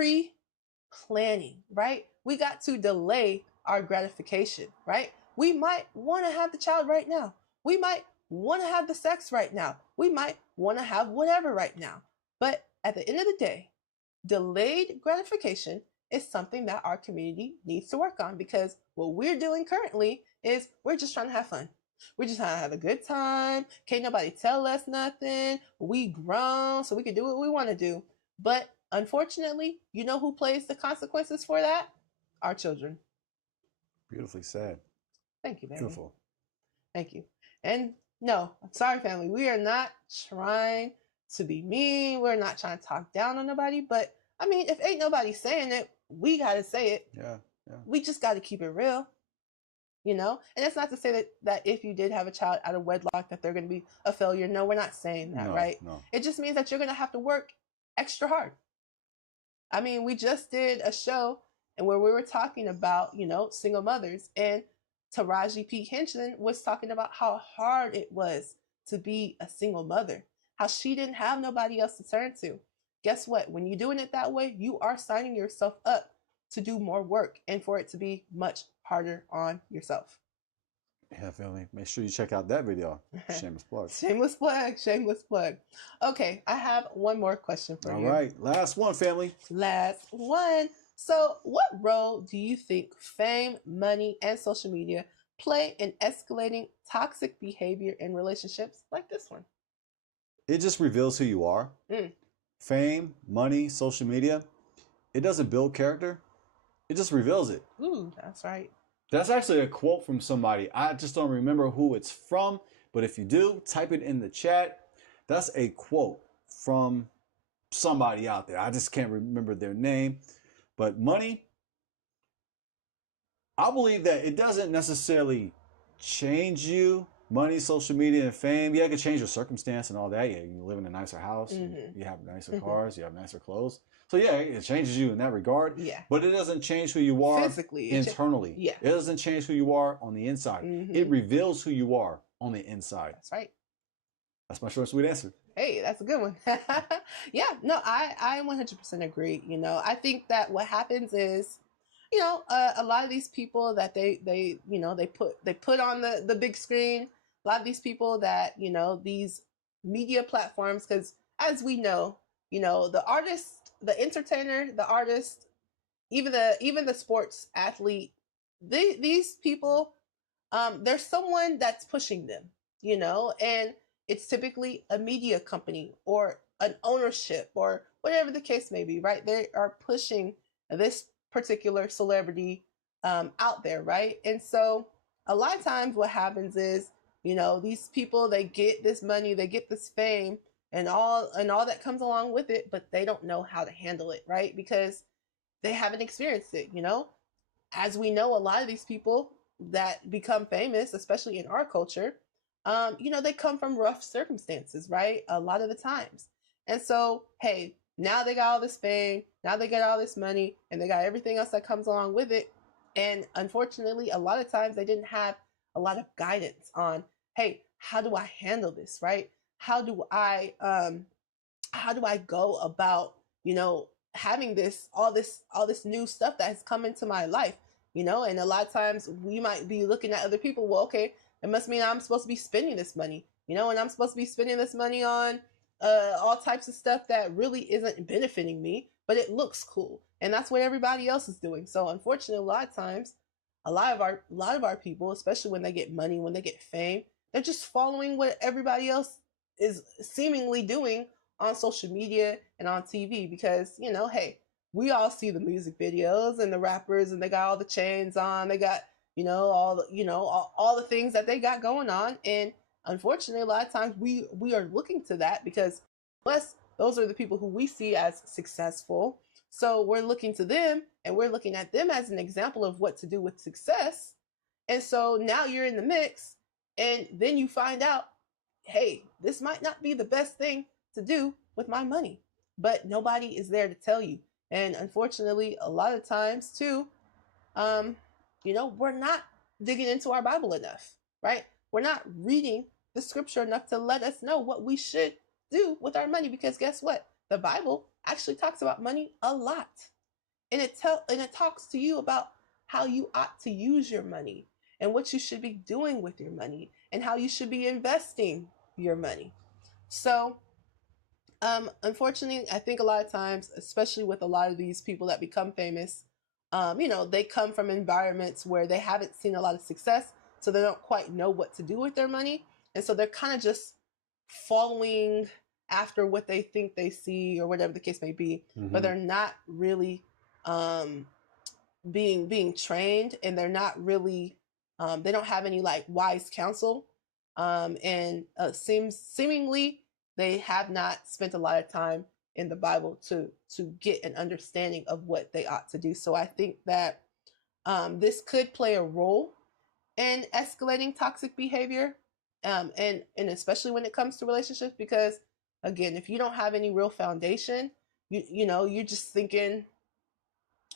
pre-planning, right? We got to delay our gratification, right? We might want to have the child right now. We might want to have the sex right now. We might want to have whatever right now. But at the end of the day, delayed gratification is something that our community needs to work on, because what we're doing currently is we're just trying to have fun. We're just trying to have a good time. Can't nobody tell us nothing. We grown, so we can do what we want to do. But unfortunately, you know who pays the consequences for that? Our children. Beautifully said. Thank you, baby. Beautiful. Thank you. And no, I'm sorry, family. We are not trying to be mean. We're not trying to talk down on nobody. But, I mean, if ain't nobody saying it, we got to say it. Yeah. We just got to keep it real. And that's not to say that if you did have a child out of wedlock that they're going to be a failure. No, we're not saying that, right? No. It just means that you're going to have to work extra hard. I mean, we just did a show and where we were talking about, single mothers, and Taraji P. Henson was talking about how hard it was to be a single mother, how she didn't have nobody else to turn to. Guess what? When you're doing it that way, you are signing yourself up to do more work and for it to be much harder on yourself. Yeah, family. Make sure you check out that video. Shameless plug. Shameless plug. Shameless plug. Okay, I have one more question for you. All right. Last one, family. Last one. So, what role do you think fame, money, and social media play in escalating toxic behavior in relationships like this one? It just reveals who you are. Fame, money, social media, it doesn't build character. It just reveals it. Ooh, that's right. That's actually a quote from somebody. I just don't remember who it's from, but if you do, type it in the chat. That's a quote from somebody out there. I just can't remember their name. But money, I believe that it doesn't necessarily change you. Money, social media, and fame. Yeah, it can change your circumstance and all that. Yeah, you live in a nicer house. You have nicer cars. You have nicer clothes. So yeah, it changes you in that regard. Yeah. But it doesn't change who you are physically, internally. Yeah. It doesn't change who you are on the inside. It reveals who you are on the inside. That's right. That's my short, sweet answer. Hey, that's a good one. Yeah, no, I 100% agree. I think that what happens is, a lot of these people that they put on the big screen, a lot of these people that, these media platforms, because as we know, the artist, the entertainer, the artist, even the sports athlete, these people, there's someone that's pushing them, and it's typically a media company or an ownership or whatever the case may be, right? They are pushing this particular celebrity out there, right? And so a lot of times what happens is, these people, they get this money, they get this fame and all that comes along with it, but they don't know how to handle it, right? Because they haven't experienced it, As we know, a lot of these people that become famous, especially in our culture, they come from rough circumstances, right? A lot of the times. And so, hey, now they got all this fame, now they got all this money, and they got everything else that comes along with it. And unfortunately, a lot of times they didn't have a lot of guidance on, hey, how do I handle this, right? How do I go about, having all this new stuff that has come into my life, and a lot of times we might be looking at other people, well, okay, it must mean I'm supposed to be spending this money, and I'm supposed to be spending this money on all types of stuff that really isn't benefiting me, but it looks cool, and that's what everybody else is doing. So unfortunately, a lot of times, a lot of our people, especially when they get money, when they get fame, they're just following what everybody else is seemingly doing on social media and on TV, because, hey, we all see the music videos and the rappers, and they got all the chains on, they got, all the things that they got going on. And unfortunately, a lot of times we are looking to that because those are the people who we see as successful. So we're looking to them and we're looking at them as an example of what to do with success. And so now you're in the mix, and then you find out, hey, this might not be the best thing to do with my money, but nobody is there to tell you. And unfortunately, a lot of times too, we're not digging into our Bible enough, right? We're not reading the scripture enough to let us know what we should do with our money, because guess what? The Bible actually talks about money a lot. And it talks to you about how you ought to use your money and what you should be doing with your money and how you should be investing your money. So unfortunately, I think a lot of times, especially with a lot of these people that become famous, they come from environments where they haven't seen a lot of success, so they don't quite know what to do with their money. And so they're kind of just following after what they think they see or whatever the case may be, but they're not really being trained, and they're not really, they don't have any like wise counsel, and seemingly they have not spent a lot of time in the Bible to get an understanding of what they ought to do. So I think that this could play a role in escalating toxic behavior, and especially when it comes to relationships, because again, if you don't have any real foundation, you're just thinking,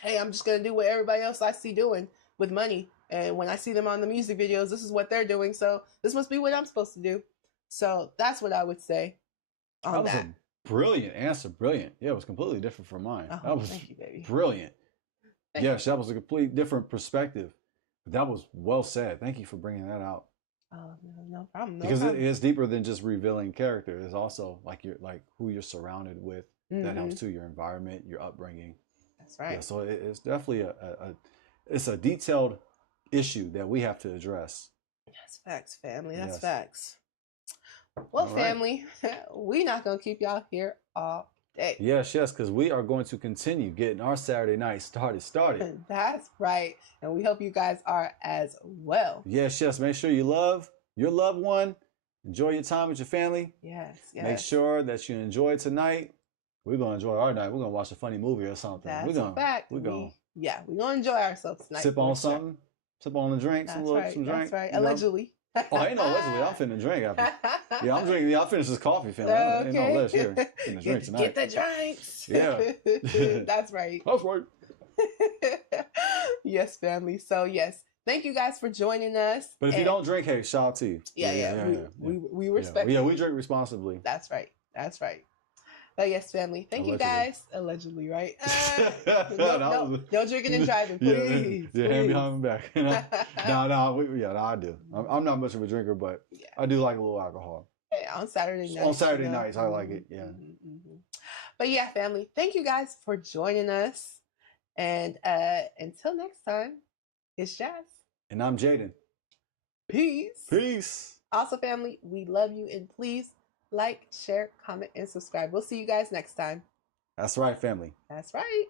hey, I'm just gonna do what everybody else I see doing with money, and when I see them on the music videos, this is what they're doing, so this must be what I'm supposed to do. So that's what I would say on that was that. a brilliant answer. Brilliant. Yeah, it was completely different from mine. Oh, that was thank you, baby. Brilliant. Thank That was a complete different perspective. That was well said. Thank you for bringing that out. Oh, no problem. Because it is deeper than just revealing character. It's also like who you're surrounded with. That helps too. Your environment, your upbringing. That's right. Yeah, so it's definitely it's a detailed issue that we have to address. That's facts, family. That's Yes. facts. Well, All right. family, we're not gonna keep y'all here all day. Yes, because we are going to continue getting our Saturday night started. That's right. And we hope you guys are as well. Yes. Make sure you love your loved one. Enjoy your time with your family. Yes. Make sure that you enjoy tonight. We're going to enjoy our night. We're going to watch a funny movie or something. That's a fact. We're going to enjoy ourselves tonight. Sip on something. Sip on a drink. Some drink. That's right. Allegedly. Oh, I ain't no allegedly. I'm finna drink after. Yeah, I'm drinking. Yeah, I'll finish this coffee, family. Ain't no ledge here. Finna drink tonight. Get the drinks. Yeah. That's right. That's right. Yes, family. So, yes. Thank you guys for joining us. But if you don't drink, hey, shout out to you. Yeah. We respect Yeah, we drink responsibly. That's right. But yes, family. Thank you Allegedly. guys. Allegedly, right? That was- No drinking and driving, please. Yeah, hand please. behind my back. No, I do. I'm not much of a drinker, but Yeah. I do like a little alcohol. Yeah, on Saturday nights. On Saturday nights, I like it. Yeah. But yeah, family, thank you guys for joining us. And until next time, it's Jazz. And I'm Jaden. Peace. Peace. Also, family, we love you, and please like, share, comment, and subscribe. We'll see you guys next time. That's right, family. That's right.